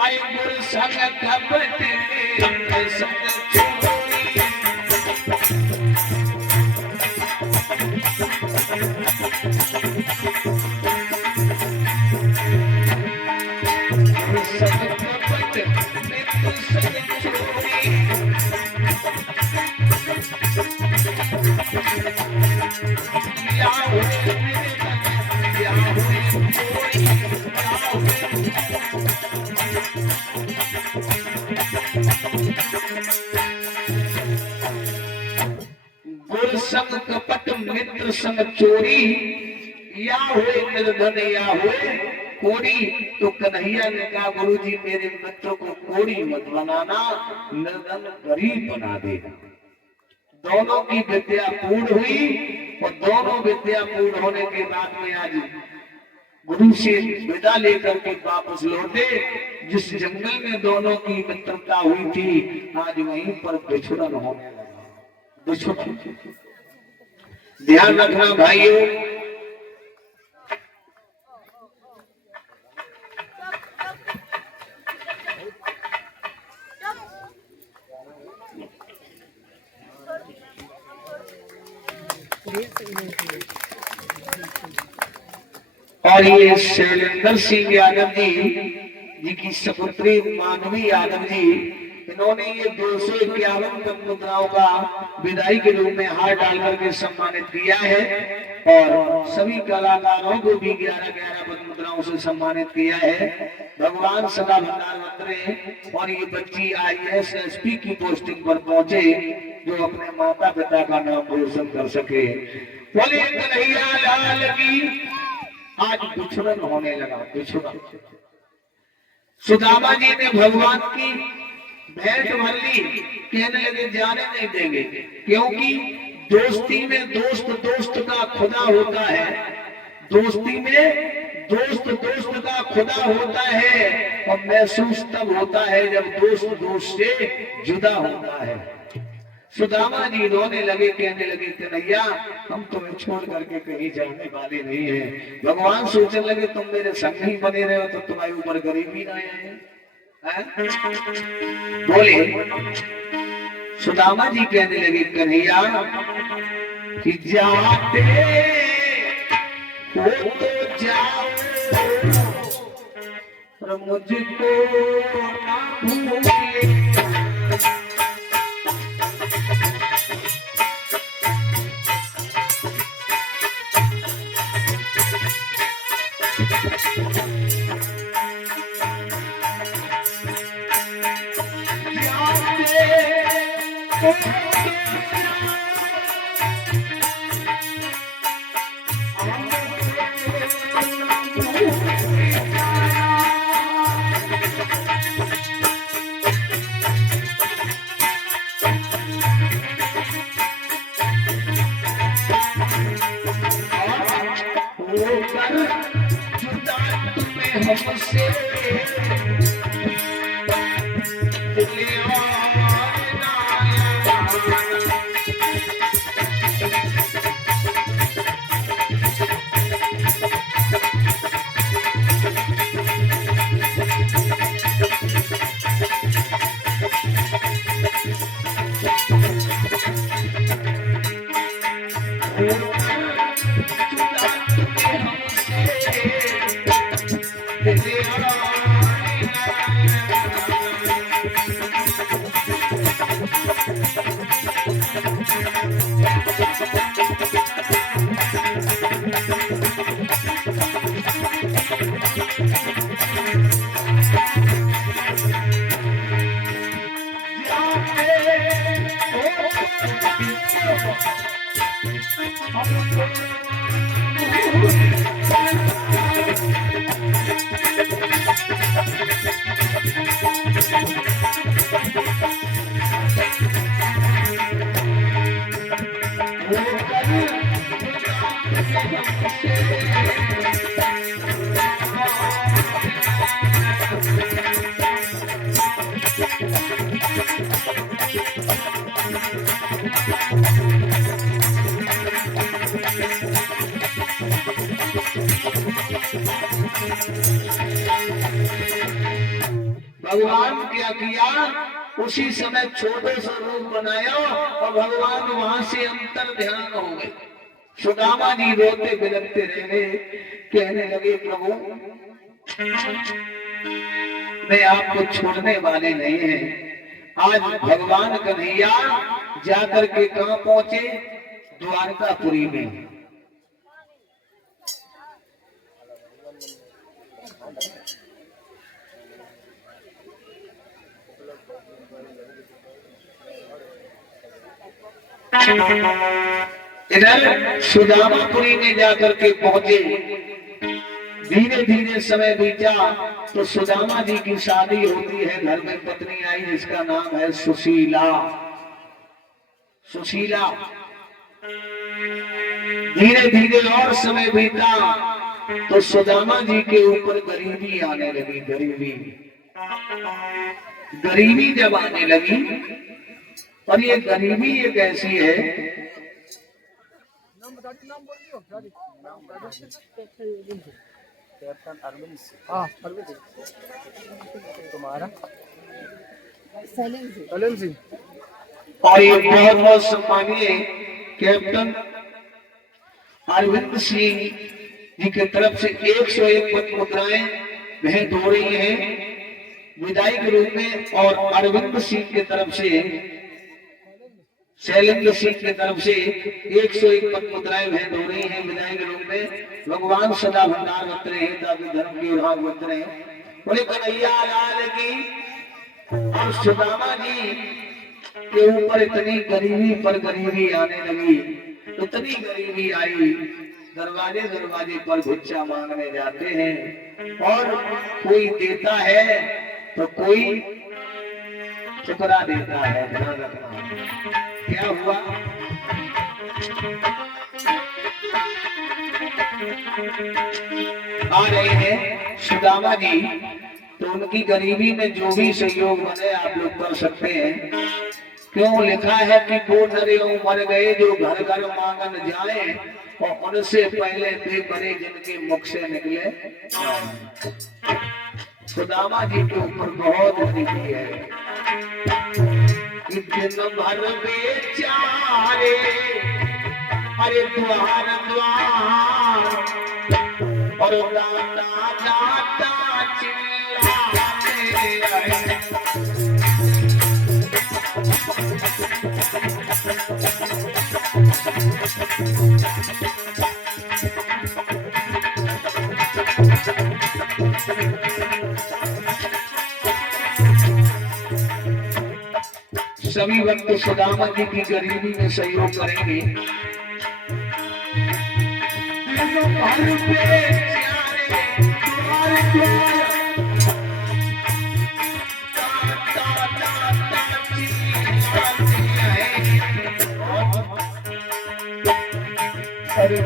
आई गुरु संग कपट में संग चोरी, गुरु संग कपट में संग चोरी, या हुए या हुए चोरी, या हुए गुरु संग कपट मित्र संग चोरी, या हुए निर्धन या हुए कोड़ी। तो कन्हैया ने कहा गुरु जी मेरे मित्र को कोड़ी मत बनाना, निर्धन गरीब बना देना। दोनों की विद्या पूर्ण हुई और दोनों विद्या पूर्ण होने के बाद में आज गुरु से विदा लेकर के वापस लौटे। जिस जंगल में दोनों की मित्रता हुई थी, आज वहीं पर बिछड़न होने लगा। बिछड़न, ध्यान रखना भाइयों। और ये शैलेंद्र सिंह यादव जी की सपुत्री मानवी यादव जी, इन्होंने ये 251 पद्म मुद्राओं का विदाई के रूप में हार डालकर के सम्मानित किया है। और सभी कलाकारों को भी 11-11 पद्म मुद्राओं से सम्मानित किया है। भगवान सदा भंडार मंत्रे। और ये बच्ची IAS SP की पोस्टिंग पर पहुंचे, जो अपने माता पिता का नाम रोशन कर सके। बोले कन्हैया लाल की। आज बिछड़न होने लगा, बिछड़न। सुदामा जी ने भगवान की भेंट भर ली, कहने लगे जाने नहीं देंगे, क्योंकि दोस्ती में दोस्त दोस्त का खुदा होता है। दोस्ती में दोस्त दोस्त का खुदा होता है, और महसूस तब होता है जब दोस्त दोस्त से जुदा होता है। सुदामा जी रोने लगे, कहने लगे कन्हैया हम तुम्हें छोड़ करके कहीं जाने वाले नहीं हैं। भगवान सोचने लगे तुम मेरे संग ही बने रहे हो तो तुम्हारे ऊपर गरीबी ना आए। बोले सुदामा जी कहने लगे कन्हैया कि जाते हो तो जाओ, और मुझको ना भूले। हमसे भगवान क्या किया, उसी समय छोटे से रूप बनाया और भगवान वहां से अंतर ध्यान हो गए। सुदामा जी रोते बिलखते रह गए, कहने लगे प्रभु मैं आपको छोड़ने वाले नहीं है। आज भगवान कन्हैया जाकर के कहां पहुंचे, द्वारकापुरी में। इधर सुदामापुरी में जाकर के पहुंचे। धीरे धीरे समय बीता तो सुदामा जी की शादी होती है। घर में पत्नी आई जिसका नाम है सुशीला। सुशीला धीरे धीरे और समय बीता तो सुदामा जी के ऊपर गरीबी आने लगी। गरीबी जब आने लगी, और ये गरीबी एक ऐसी है, कैप्टन अरविंद सिंह, तुम्हारा सैलेम सिंह, और ये बहुत बहुत सम्मानीय कैप्टन अरविंद सिंह जी की तरफ से 101 पद मुद्राएं भेंट हो रही हैं विदाई के रूप में, और अरविंद सिंह की तरफ से, शैलेंद्र सिंह की तरफ से 101 पद मुद्राएं भेंट हो रही हैं विदाई के रूप में। भगवान सदा भंडार बरत रहे हैं, दादी धर्म की राह बरत रहे हैं। बोले कन्हैया लाल की। और सुदामा जी के ऊपर इतनी गरीबी पर गरीबी आने लगी, इतनी गरीबी आई, दरवाजे दरवाजे पर भिक्षा मांगने जाते हैं, और कोई देता है तो कोई ठुकरा देता है। ध्यान रखना क्या हुआ। आ रहे हैं सुदामा जी, तो उनकी गरीबी में जो भी सहयोग बने आप लोग कर सकते हैं। क्यों लिखा है कि वो नरे मर गए जो घर घर मांगन जाए, और उनसे पहले थे बड़े जिनके मुख से निकले। सुदामा जी के ऊपर बहुत गरीबी है। दिन भर बेचारे अरे द्वार द्वार, और दाता दाता चिल्लाते रहे। सभी वक्त सुदामा जी की गरीबी में सहयोग करेंगे। अरे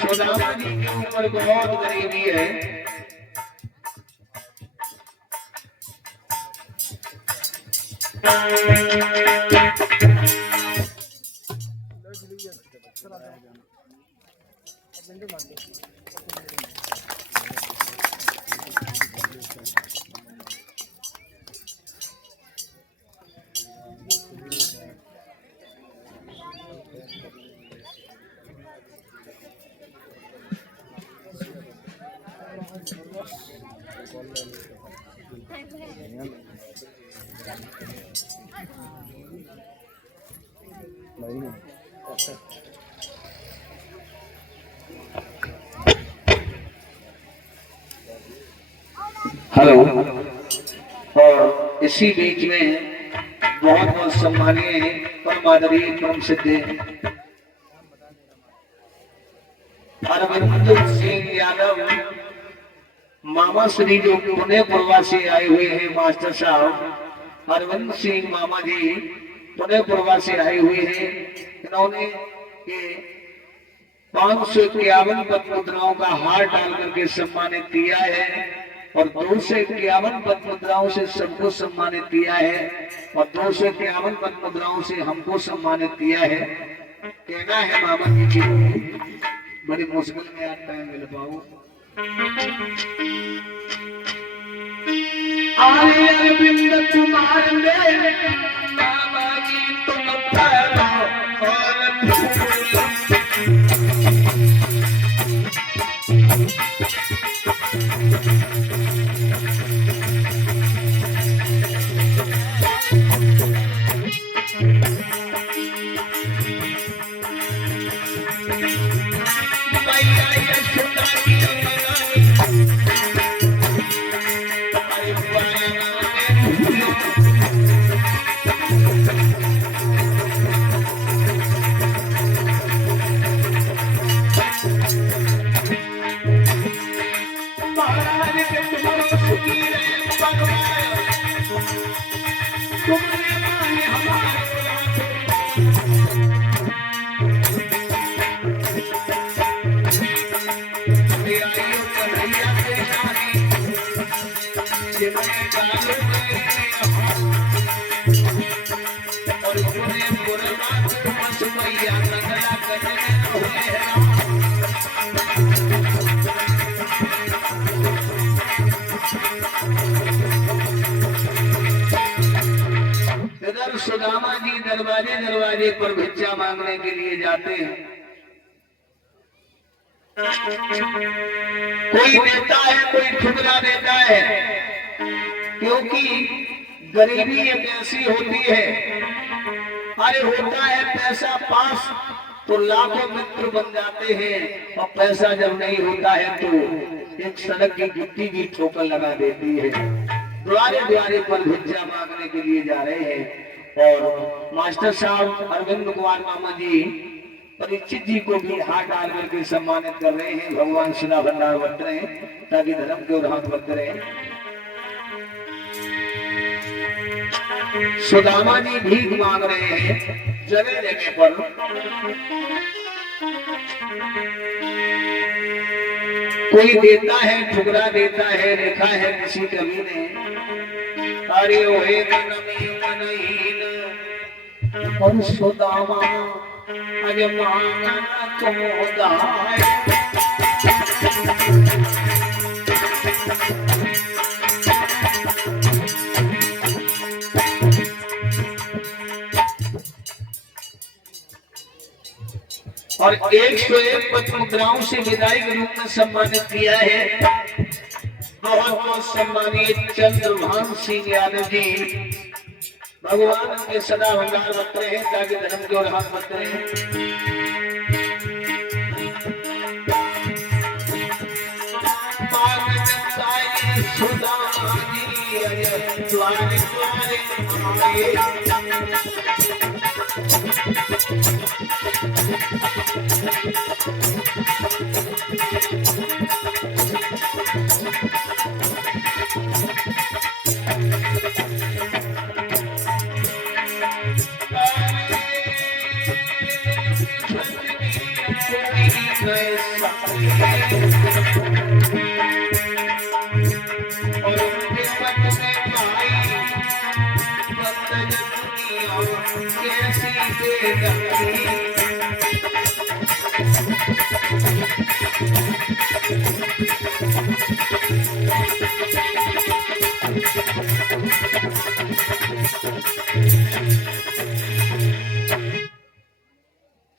सुदामा जी के ऊपर बहुत गरीबी है। हेलो। और इसी बीच में बहुत बहुत सम्मानीय परम आदरणीय परम सिद्धे अरविंद सिंह यादव मामा श्री जो पुणे प्रवासी आए हुए हैं, मास्टर साहब अरविंद सिंह मामा जी पुणे प्रवासी आए हुए हैं। इन्होंने ये 551 पद्म मुद्राओं का हार डाल करके सम्मानित किया है और 251 पद्म मुद्राओं से सबको सम्मानित किया है और 251 पद्म मुद्राओं से हमको सम्मानित किया है। कहना है मामा जी की बड़ी मुश्किल में आज टाइम मिल पाऊं। आले अरविंद कुमार ने मामा जी तुम पहलो और सुदामा जी दरवाजे दरवाजे पर भिक्षा मांगने के लिए जाते हैं। कोई देता है, कोई ठुकरा देता है, क्योंकि गरीबी एक ऐसी होती है। अरे होता है पैसा पास तो लाखों मित्र बन जाते हैं और पैसा जब नहीं होता है तो एक सड़क की गिट्टी भी ठोकर लगा देती है। द्वारे द्वारे पर भिक्षा मांगने के लिए जा रहे हैं और मास्टर साहब अरविंद कुमार मामा जी परीक्षित जी को भी हाथ डाल करके सम्मानित कर रहे हैं। भगवान सदा भंडार बरत रहे हैं ताकि धर्म के हाथ बरत रहे हैं। सुदामा जी भीख मांग रहे हैं जगह जगह पर। कोई देता है, ठुकरा देता है। लिखा है किसी कवि ने, अरे ओहे और सुदामा अरे मांगना तो दाए। और 101 पद्म मुद्राओं से विदाई के रूप में सम्मानित किया है। बहुत बहुत सम्मानित चंद्रभान सिंह यादव जी। भगवान के सदा भंडार बरत रहे हैं ताकि धर्म के और हाथ बरत रहे हैं।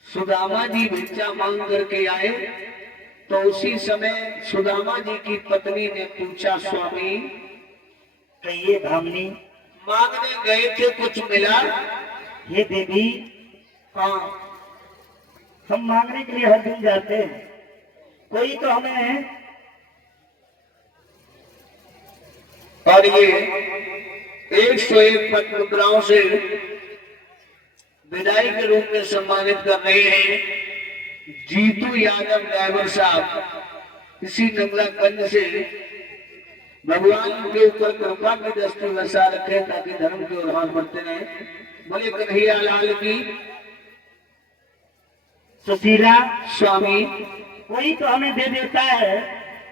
सुदामा जी भिक्षा मांग करके आए तो उसी समय सुदामा जी की पत्नी ने पूछा, स्वामी कहिए भामिनी। मांगने गए थे, कुछ मिला? हे देवी, हाँ। हम मांगने के लिए हर दिन जाते हैं, कोई तो हमें। और ये 101 पद्म मुद्राओं से विदाई के रूप में सम्मानित कर रहे हैं जीतू यादव ड्राइवर साहब। इसी नगलागंज से भगवान के ऊपर कृपा की दृष्टि वर्षा रखे, ताकि धर्म के उद्धार बढ़ते रहे। बोले कन्हैया लाल की। सुशीला स्वामी कोई तो हमें दे देता है,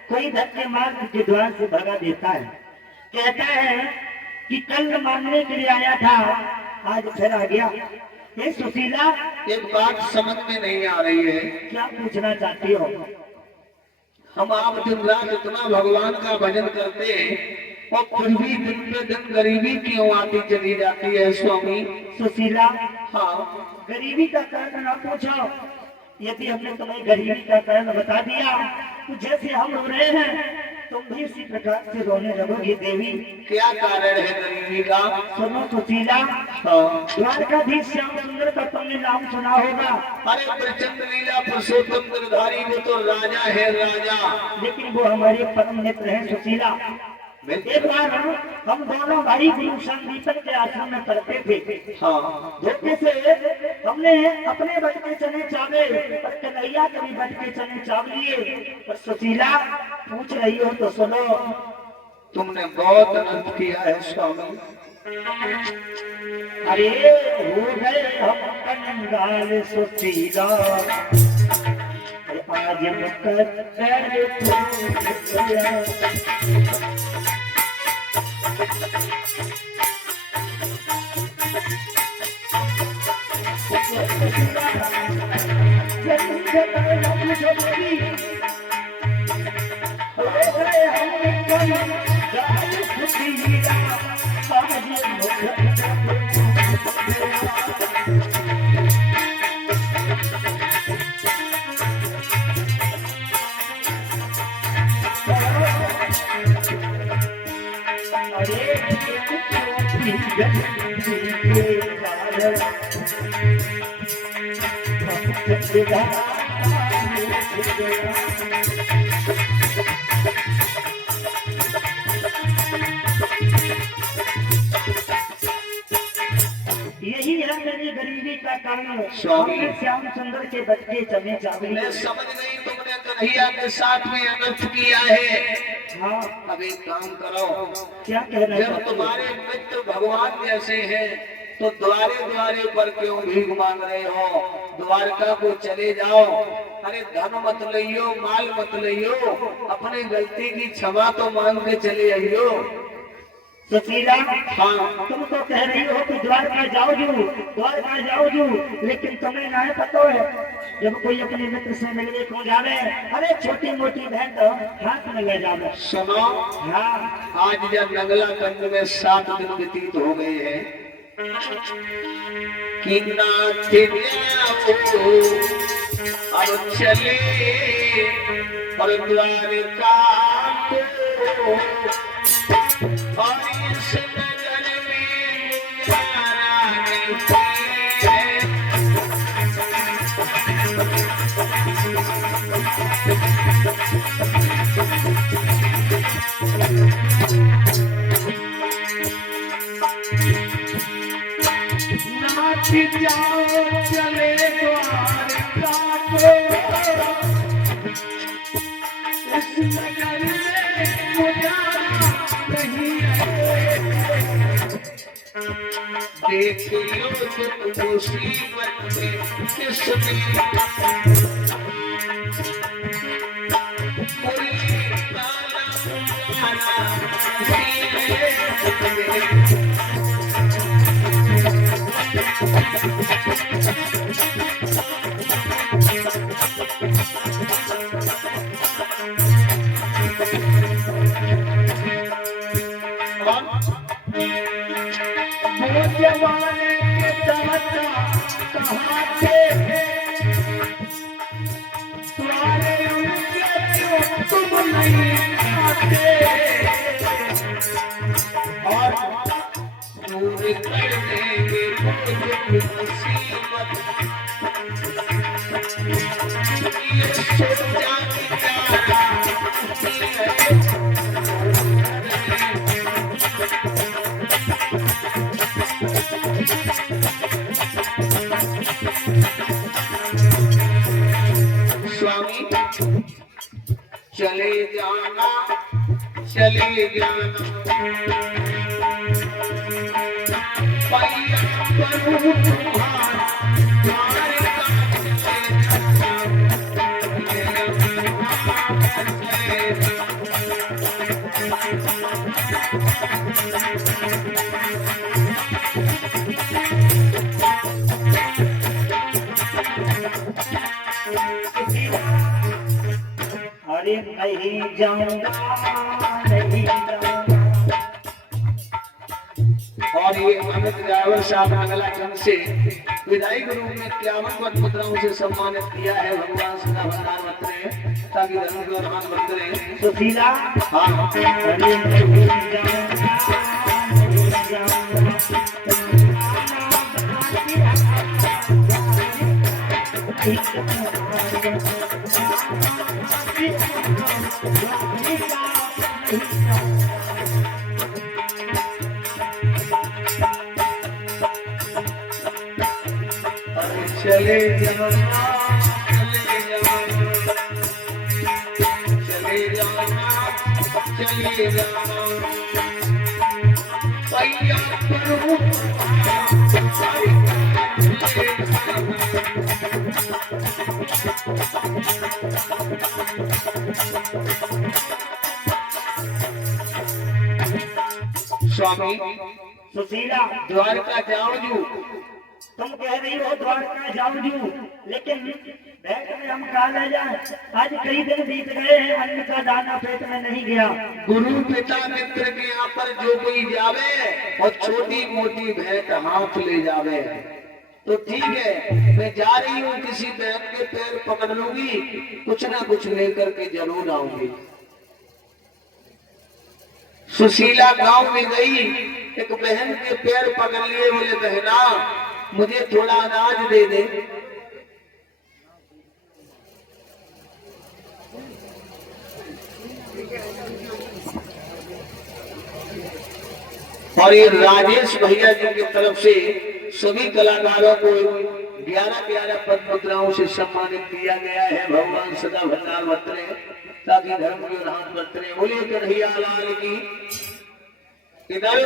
कोई धक्के मार के द्वार से भगा देता है। कहता है कि कल मांगने के लिए आया था, आज फिर आ गया। ये सुशीला, एक बात समझ में नहीं आ रही है, क्या पूछना चाहती हो? हम आप दिन रात इतना भगवान का भजन करते हैं और फिर भी दिन पे दिन गरीबी क्यों आती चली जाती है स्वामी? सुशीला, हाँ, गरीबी का कारण ना पूछो। यदि हमने तुम्हें गरीबी का कारण बता दिया तो जैसे हम रो रहे हैं तुम भी इसी प्रकार से रोने लगोगी देवी। क्या कारण है गरीबी का? सुनो सुशीला, हाँ। द्वारकाधीश श्याम सुंदर का तुमने नाम सुना होगा। अरे प्रचंड लीला पुरुषोत्तम गिरधारी, वो तो राजा है राजा। लेकिन वो हमारे परम मित्र हैं सुशीला। एक बार हम दोनों भाई गुरु संदीपन के आश्रम में पढ़ते थे। हाँ। धोखे से हमने अपने बट के चने चावे और कन्हैया के भी बट के चने चाव लिए। पर सुशीला पूछ रही हो तो सुनो। तुमने बहुत अनर्थ किया है स्वामी। अरे हो गए हम कंगाल सुशीला, आज मुकद्दर यही है मेरी गरीबी का कारण। हमने श्याम सुंदर के बच्चे चने चावली। मैं समझ गई, तुमने कन्हैया के साथ में अनर्थ किया है। हाँ, अब एक काम करो, क्या कहना? जब तुम्हारे मित्र भगवान जैसे हैं तो द्वारे द्वारे पर क्यों भीख मांग रहे हो? द्वारका को चले जाओ। अरे धन मत लियो, माल मत लियो, अपनी गलती की क्षमा तो मांग के चले आइयो। सुशीला, हाँ। तुम तो कह रही हो कि द्वारका जाओ जू, द्वारका जाओ जू, लेकिन तुम्हें ना पता है जब कोई अपने मित्र से मिलने को जावे, अरे छोटी मोटी बहन तो हाथ में ले जावे। सुनो, हाँ, आज जब नगलागंज में 7 दिन व्यतीत हो गए हैं कि नाथ जाओ अब चले और द्वारका को, और इस नगर में गुजारा नहीं है। नाथ जाओ चले द्वारका को, इस नगर में गुजारा नहीं है। देख लो तुम मुसीबत में किसने कोई ताला वो जमाने के तमन्ना कहाँ थे, तुम्हारे उनके और दूर कर देंगे मुसीबत ये सोचा कि स्वामी चले जाना पैया करूं तुम्हारा द्वार का अरे नहीं जाऊंगा नहीं जाऊंगा। और ये अमित ड्राइवर साहब मंगलाचंद से विदाई के रूप में 51 मुद्राओं से सम्मानित किया है भगवान सदा भगवान बतरे ताकि धर्म के प्रधान बतरे सुशीला हाँ अरे नहीं जाऊंगा नहीं जाऊंगा। चले जाना चले जाना चले जाना पैया करूं स्वामी सुशीला द्वारका जाओ जू तुम कह रही हो द्वारका जाऊं जू, लेकिन बैठ में हम कहा ले जाए। आज कई दिन बीत गए हैं, अन्न का दाना पेट में नहीं गया। गुरु पिता मित्र के यहाँ पर जो कोई जावे और छोटी मोटी भेंट हाथ ले जावे तो ठीक है, मैं जा रही हूँ किसी बहन के पैर पकड़ लूंगी, कुछ ना कुछ लेकर के जरूर आऊंगी। सुशीला गांव में गई, एक बहन के पैर पकड़ लिए, बोले बहना मुझे थोड़ा अनाज दे दे। और ये राजेश भैया जी की तरफ से सभी कलाकारों को 11-11 पद मुद्राओं से सम्मानित किया गया है। भगवान सदा भंडार बरतरे ताकि धर्म के राम बरतरे। बोलिए कन्हैया लाल की। इधर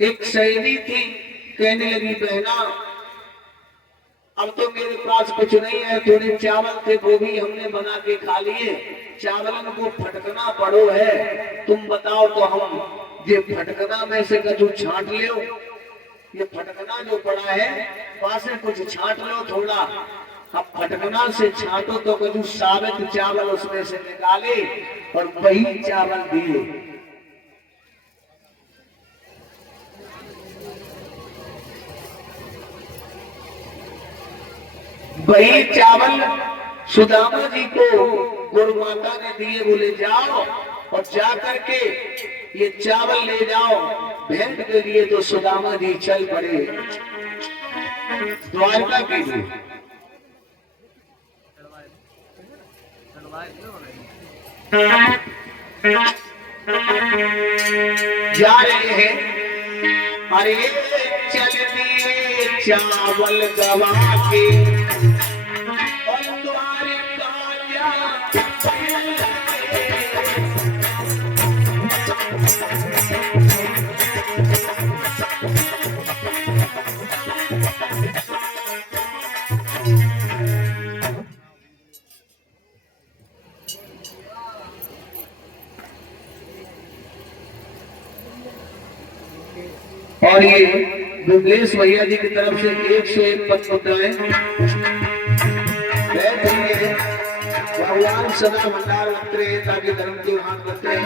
एक सहेली थी, कहने लगी बहना अब तो मेरे पास कुछ नहीं है, थोड़े चावल थे वो भी हमने बना के खा लिए, चावलन को फटकना पड़ो है, तुम बताओ तो हम ये फटकना में से कछु छांट लो। ये फटकना जो पड़ा है वहां से कुछ छांट लो थोड़ा। अब फटकना से छांटो तो कछु साबित चावल उसमें से निकाले और वही चावल दिए। वही चावल सुदामा जी को गुरु माता ने दिए, बोले जाओ और जा करके ये चावल ले जाओ भेंट के लिए। तो सुदामा जी चल पड़े द्वारका के लिए। जा रहे हैं, अरे चल दिए चावल गवा के और द्वारका जा। और ये विमलेश भैया जी की तरफ से 101 पद मुद्राएं भगवान सदा भंडार बरतरे ताकि धर्म के हाथ बरतरे।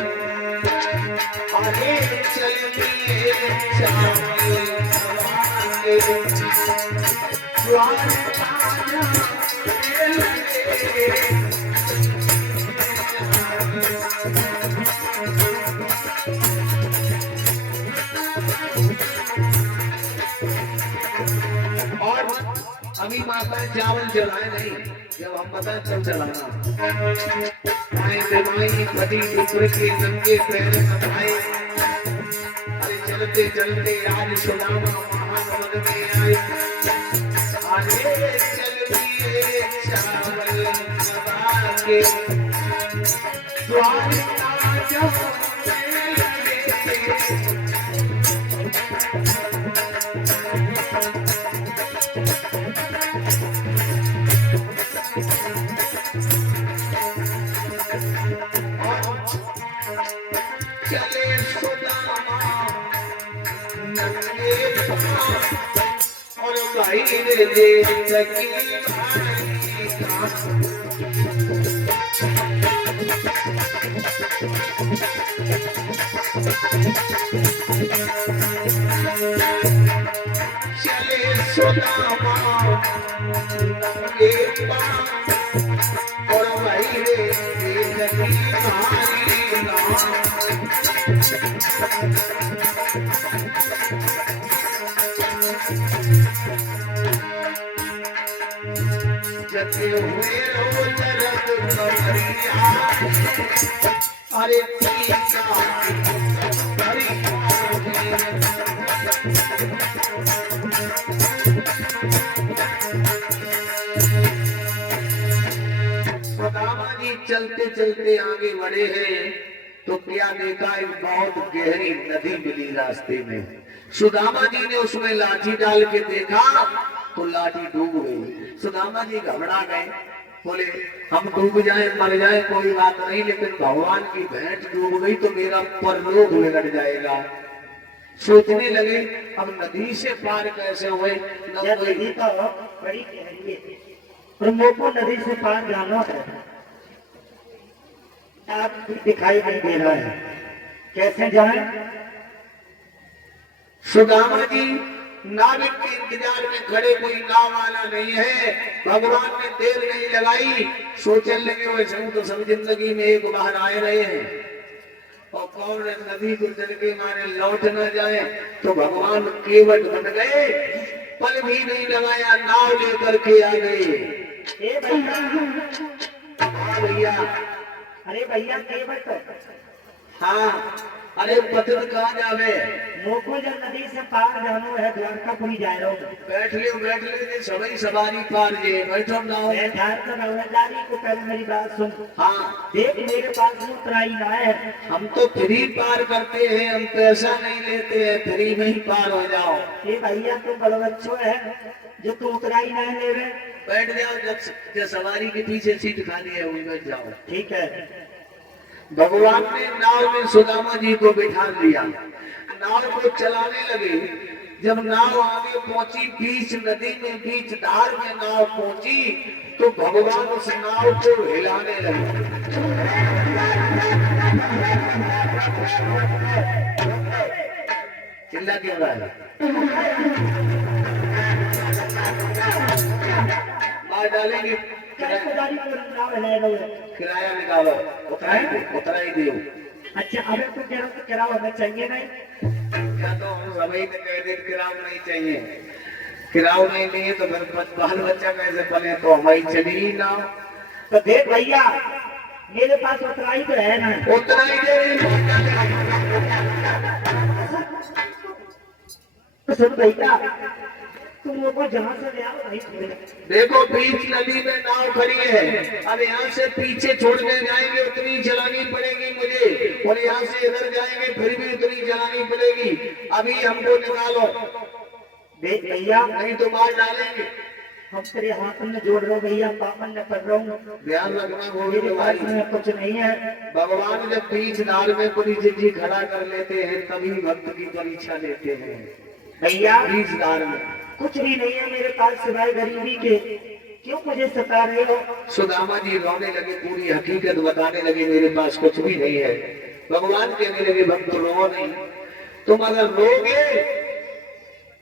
आगे चलिए चलाए नहीं, जब हम बताए तब चलाना। आए बेमाई फटी ऊपर के नंगे पैर नभाए, अरे चलते चलते आज सुदामा महावन में आए। आगे चल दिए चावल दबा के, द्वारिका जाने लगे। चले सुदामा नंगे पाँव, और भाई रे दे सकी भाई का। चले सुदामा नंगे पाँव, और भाई रे दे सकी भाई का। जते हुए रोज रत कमरिया, अरे पीका कमरिया। सुदामा जी चलते चलते आगे बढ़े हैं तो क्या देखा, एक बहुत गहरी नदी मिली रास्ते में। सुदामा जी ने उसमें लाठी डाल के देखा तो लाठी डूब गई। सुदामा जी घबरा गए, बोले हम डूब जाए मर जाए कोई बात नहीं, लेकिन भगवान की भेंट डूब गई तो मेरा परलोक बिगड़ जाएगा। सोचने लगे अब नदी से पार कैसे हुए। नदी तो बड़ी गहरी है, प्रमोद को नदी से पार जाना है, आप दिखाई नहीं दे रहा है, कैसे जाए। सुदामा जी नाविक के इंतजार में खड़े, कोई नाव वाला नहीं है। भगवान ने देर नहीं लगाई, सोचने लगे वैसे तो सब जिंदगी में एक बार आए रहे हैं, और कौन नदी को चल के मारे लौट न जाए, तो भगवान केवट बन गए। पल भी नहीं लगाया, नाव लेकर के आ गए। ए भैया, हाँ भैया। अरे भैया केवट, हाँ अरे पतित कहाँ जावे। मोको जब नदी से पार जानो है, द्वारकापुरी जा रहा हूँ। बैठ ले सभी सवारी पार जे बैठो ना हो। रउदारी को पहले मेरी बात सुन। हाँ देख मेरे पास में उतराई ना है, हम तो फ्री पार करते हैं, हम पैसा नहीं लेते हैं, फ्री में ही पार हो जाओ। ये भैया तुम बड़ा अच्छो है जो तू उतराई ना ले रहे। बैठ जाओ, जब सवारी के पीछे सीट खाली है वहीं बैठ जाओ। ठीक है। भगवान ने नाव में सुदामा जी को बिठा लिया, नाव को चलाने लगे। जब नाव आगे पहुंची, बीच नदी में बीच धार में नाव पहुंची, तो भगवान उस नाव को हिलाने लगे। चिल्ला क्यों रहा है? मार डालेंगे। किराया निकालो, उतरा ही दो। अच्छा अबे तो कह रहा हूँ किराया हमें चाहिए नहीं। क्या तो हम सभी ने कह दिया किराया नहीं चाहिए, किराया नहीं लिए तो फिर बाल बच्चा कैसे बने, तो हमारी चली ही ना। तो देख भैया मेरे पास उतराई तो है ना, उतना ही दे। तो सुन भैया तुम लोग को जहाँ से ले आओ वहीं छोड़। देखो बीच नदी में नाव खड़ी है, अब यहाँ से पीछे छोड़ने जाएंगे उतनी चलानी पड़ेगी मुझे, और यहाँ से इधर जाएंगे फिर भी उतनी चलानी पड़ेगी। अभी हमको निकालो। देख भैया नहीं तो मार डालेंगे। हम तेरे हाथ में जोड़ रहा हूँ भैया, पापन न कर रहा हूँ, ध्यान रखना मेरे पास भाई। में कुछ नहीं है। भगवान जब बीच नाल में पुलिस जी खड़ा कर लेते हैं तभी भक्त की परीक्षा लेते हैं। भैया बीच नाल में कुछ भी नहीं है मेरे पास सिवाय गरीबी के, क्यों मुझे सता रहे हो। सुदामा जी रोने लगे, पूरी हकीकत बताने लगे, मेरे पास कुछ भी नहीं है। भगवान कहने लगे भक्त रो नहीं, तुम अगर रोगे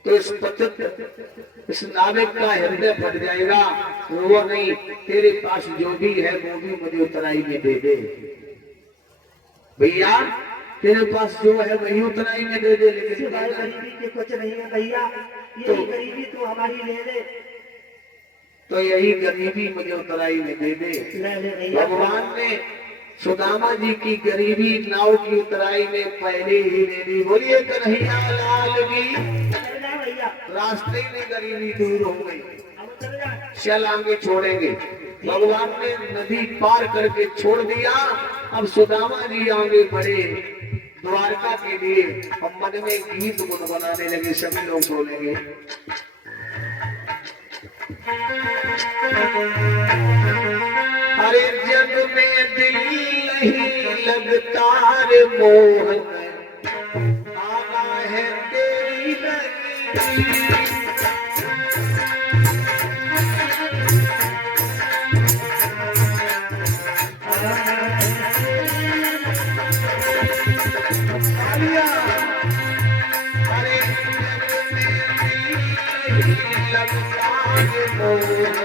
तो इस नाविक का हृदय फट जाएगा। रो नहीं, तेरे पास जो भी है वो भी मुझे उतराई में दे दे। भैया तेरे पास जो है वही उतराई में दे दे, लेकिन गरीबी के कुछ नहीं है भैया, यही गरीबी तू हमारी ले ले। तो यही गरीबी मुझे उतराई में दे दे। ले ले भैया भगवान ने सुदामा जी की गरीबी नाव की उतराई में पहले ही दे दी। बोलिए कन्हैया लाल की। चल जा भैया रास्ते में गरीबी दूर हो गई, अब चल जा चल आगे छोड़ेंगे। भगवान ने नदी पार करके छोड़ दिया। अब सुदामा जी आगे बढ़े द्वारका के लिए। अब मन में गीत गुनगुनाने लगे, सभी लोग बोलेंगे। अरे जग में दिल नहीं लगता रे मोहन, आना है तेरी नगरी। अरे जग में दिल नहीं लगता रे मोहन,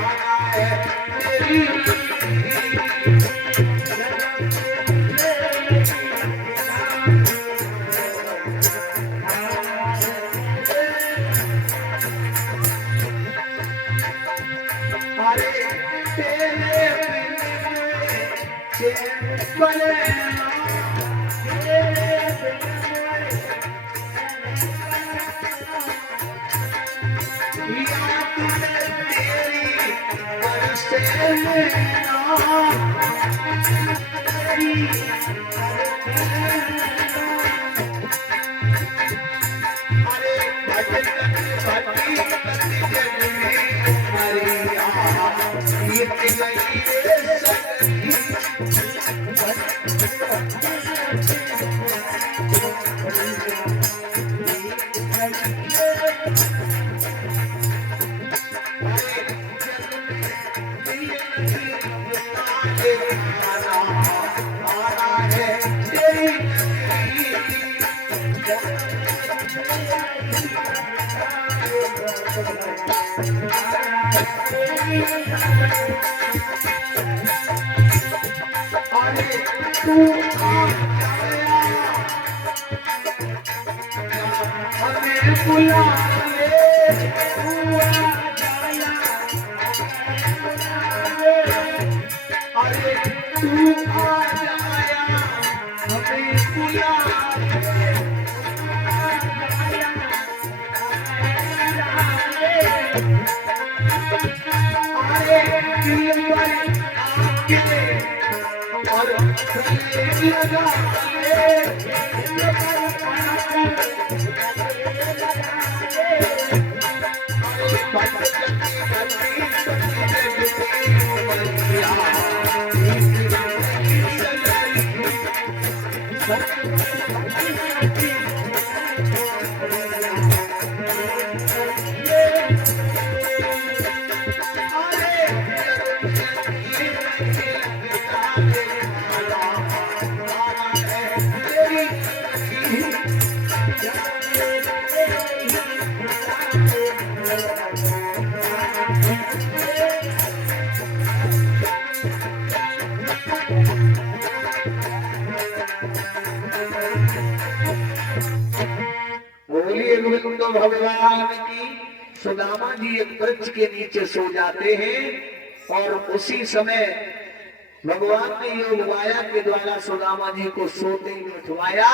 आना है तेरी नगरी। अरे तेरे बने तेरी बरसे अरे भजन भक्ति जग में हरिया गीत गई रे सगरी। अरे तू हमें बुला ले, तू आ जाया। अरे तू आ जाया, हमें बुला ले, अरे दिल पर आके और गले लगा ले, बोलिए गोविंद भगवान की। सुदामा जी एक वृक्ष के नीचे सो जाते हैं और उसी समय भगवान ने योग माया के द्वारा सुदामा जी को सोते ही उठवाया,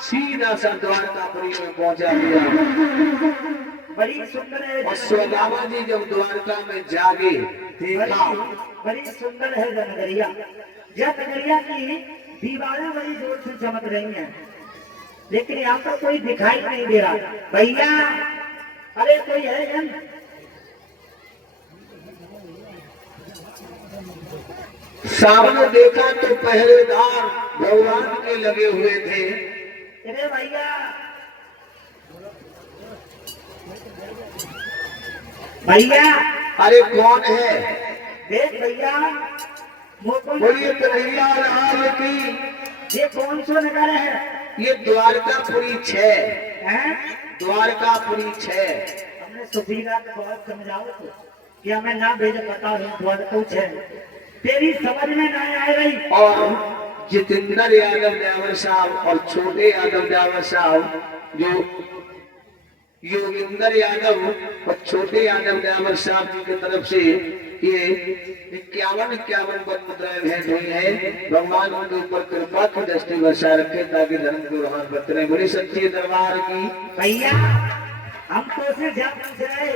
सीधा सा द्वारकापुरी में पहुंचा दिया। बड़ी सुंदर है और सुदामा जी जब द्वारका में जागे देखा, बड़ी सुंदर है जनगरिया। यह नगरिया की दीवारें बड़ी जोर से चमक रही हैं, लेकिन यहाँ पर कोई दिखाई नहीं दे रहा। भैया अरे कोई है जन? सामने देखा तो पहरेदार भगवान के लगे हुए थे। अरे भैया भैया अरे कौन है? देख भैया बोलिए कन्हैया लाल की। ये कौन सा नगर है? ये द्वारकापुरी 6 हैं? द्वारकापुरी 6। हमने सुशीला को बहुत समझाओ तो कि हमें ना भेज पता कुछ है, तेरी समझ में ना आ रही। और जितेंद्र यादव ड्राइवर साहब और छोटे यादव ड्राइवर साहब जो योगिंदर यादव और छोटे यादव ड्राइवर साहब जी की तरफ से ये 51 पद मुद्राएं भेंट हुई है। भगवान उनके ऊपर कृपा की दृष्टि बरसा रखे ताकि धर्म को रोहन करते रहे। बड़ी सच्ची दरबार की भैया हम तो से जब पूछ रहे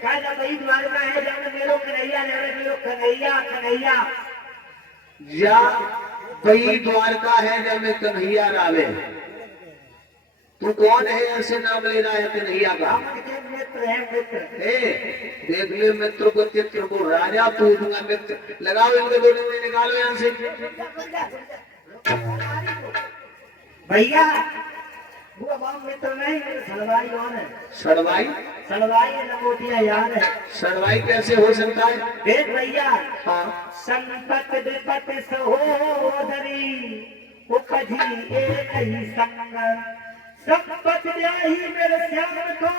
काला भाई द्वारका है जाने मेरो कन्हैया जाने मेरो कन्हैया कन्हैया या वही द्वारका है जब में कन्हैया रावे। तू कौन है ऐसे नाम ले रहा है कन्हैया का? हम के मित्र है मित्र देख ले मित्र को चित्र को राजा पूछूंगा मित्र लगाओ इनके दोनों में निकालो यहाँ से। भैया वो बाप मित्र नहीं मेरे सलवाई कौन है? सड़वाई सलवाई है लंगोटिया याद है। सड़वाई कैसे हो सकता है? देख भैया हाँ संपत विपत सहोदरी उपजी एक ही संग संपत ही मेरे श्याम को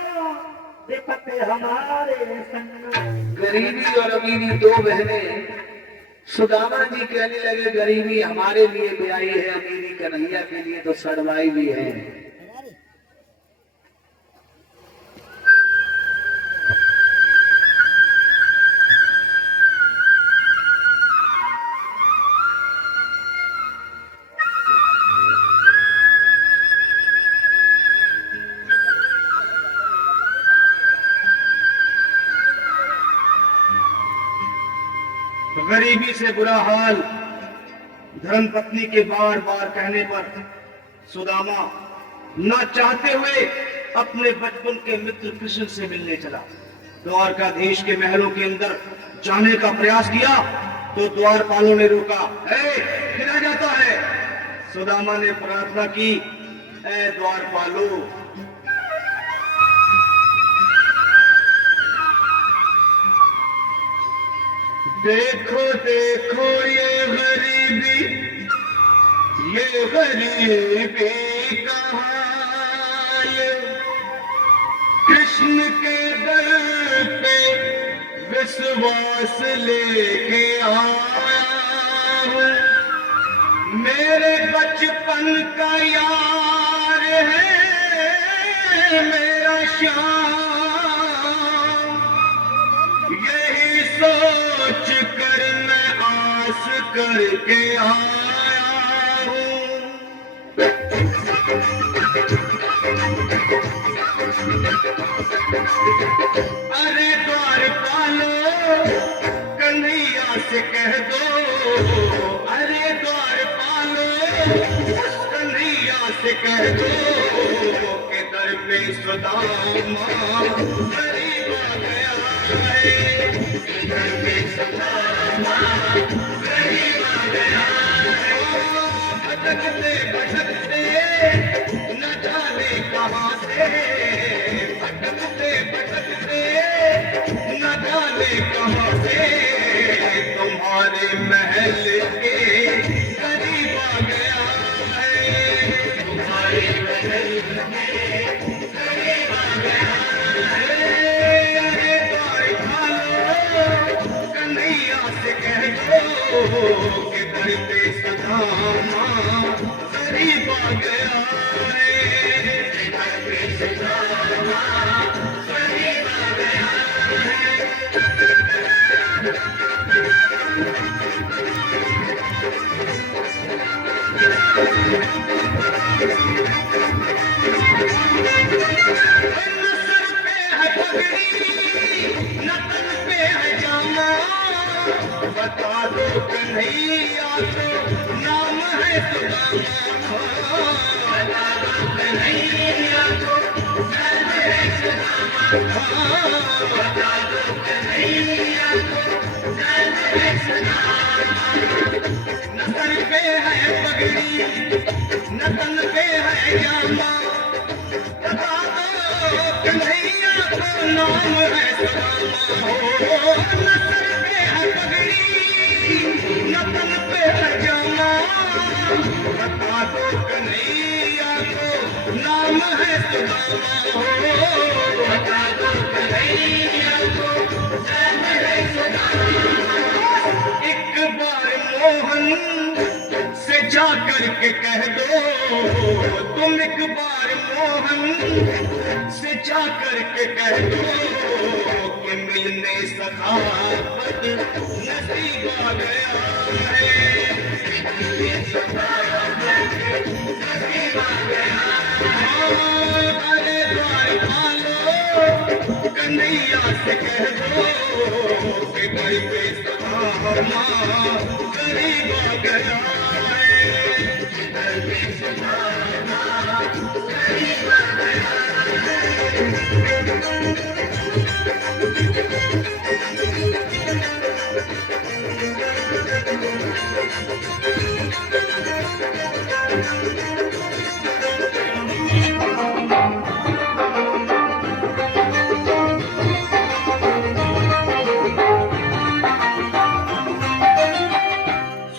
विपत हमारे संग। गरीबी और अमीरी दो बहनें सुदामा जी कहने लगे गरीबी हमारे लिए ब्याई है, अमीरी कन्हैया के लिए तो सड़वाई भी है। गरीबी से बुरा हाल धर्म पत्नी के बार बार कहने पर सुदामा न चाहते हुए अपने बचपन के मित्र कृष्ण से मिलने चला। द्वारकाधीश के महलों के अंदर जाने का प्रयास किया तो द्वारपालों ने रोका। किधर जाता है? सुदामा ने प्रार्थना की, ऐ द्वारपालों देखो देखो ये गरीबी कहाँ ये कृष्ण के दर पे विश्वास लेके आया हूँ। मेरे बचपन का यार है मेरा श्याम, यही सोच कर मैं आस करके आया हूँ। अरे द्वारपालो कन्हैया से कह दो, अरे द्वारपालो कन्हैया से कह दो कि दर पे सुदामा गरीब आ गया है, दर पे सुदामा गरीब आ गया है। भटकते भटकते न जाने कहाँ से, भटकते भटकते न जाने कहाँ से तुम्हारे महल के करीब आ गया है, तुम्हारे महल के करीब आ गया है। अरे द्वारपालो कन्हैया से कह दो कि दर पे सुदामा गरीब आ गया है, दर पे सुदामा गरीब आ गया है। न सर पे है पगड़ी न तन पे है जामा, बता दो कन्हैया तो नाम है सुदामा, बता दो कन्हैया तो नाम है सुदामा, बता दो कन्हैया तो नाम है सुदामा। न सर पे है पगड़ी न तन पे है जामा, बता दो कन्हैया तो नाम है सुदामा। हो न सर पे है पगड़ी न तन पे है जामा, बता दो कन्हैया तो नाम है सुदामा। हो बता दो कन्हैया तो नाम है सुदामा। एक बार मोहन से जा करके कह दो, तुम एक बार मोहन से जा करके कह दो कि मिलने सखावत नसीब आ गया है। नसीब आ गया है। अरे द्वार पालो कन्हैया से कह दो कि भाई पे सखाना गरीब आ गया है। गरीब आ गया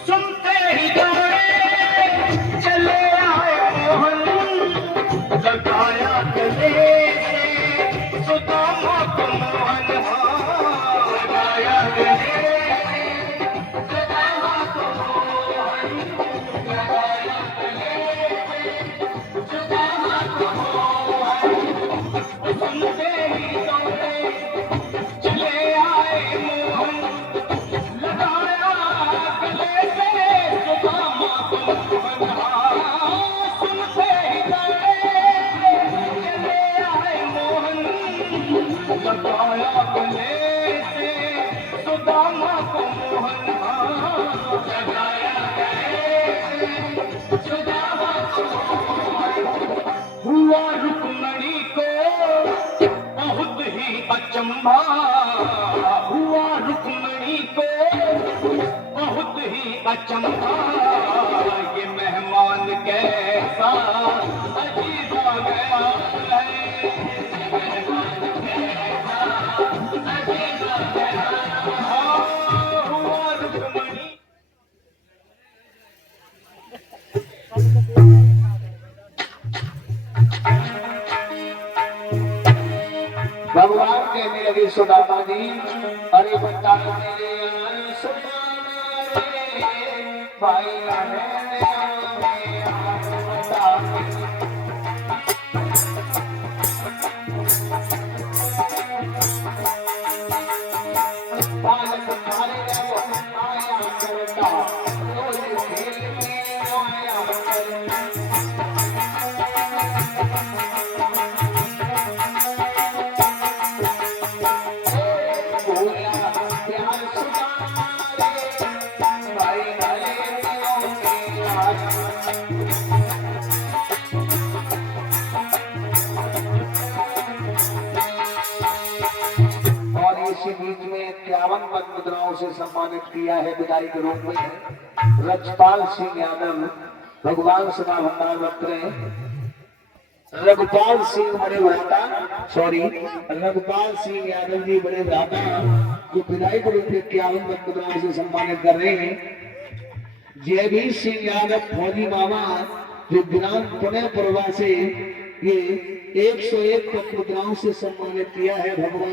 सुनते ही दौड़े चले आए मोहन लगाया गले से सुदामा को मोहन लगाया गले सुदामा को मोहन लगाया गले सुदामा को मोहन सुनते ही दौड़े चले आए मोहन लगाया गले से सुदामा को मोहन सुनते ही दौड़े चले आए मोहन लगाया गले से सुदामा को मोहन लगाया गले से सुदामा को मोहन हुआ रुक्मणी को बहुत ही अचंभा हुआ रुक्मणी को बहुत ही अचंभा ये मेहमान कैसा अजीब आ गया है। मेहमान कैसा अजीब आ गया है। हुआ रुक्मणी भगवान कहने लगे सुदामा जी, अरे बता मेरे सुदामा रे भाई बालक मारे आया करता खेल में आया करता इसी बीच में 51 पद मुद्राओं से सम्मानित किया है विदाई के रूप में रजपाल सिंह यादव। भगवान सदा भंडार रख रहे हैं। रघुपाल सिंह बड़े भ्राता रघुपाल सिंह यादव जी बड़े भ्राता जो विदाई के रूप में 51 पद मुद्राओं से सम्मानित कर रहे हैं। जयवीर सिंह यादव फौजी मामा जो दिनांक पुणे प्रवासी ये 101 पद मुद्राओं से सम्मानित किया है। भगवान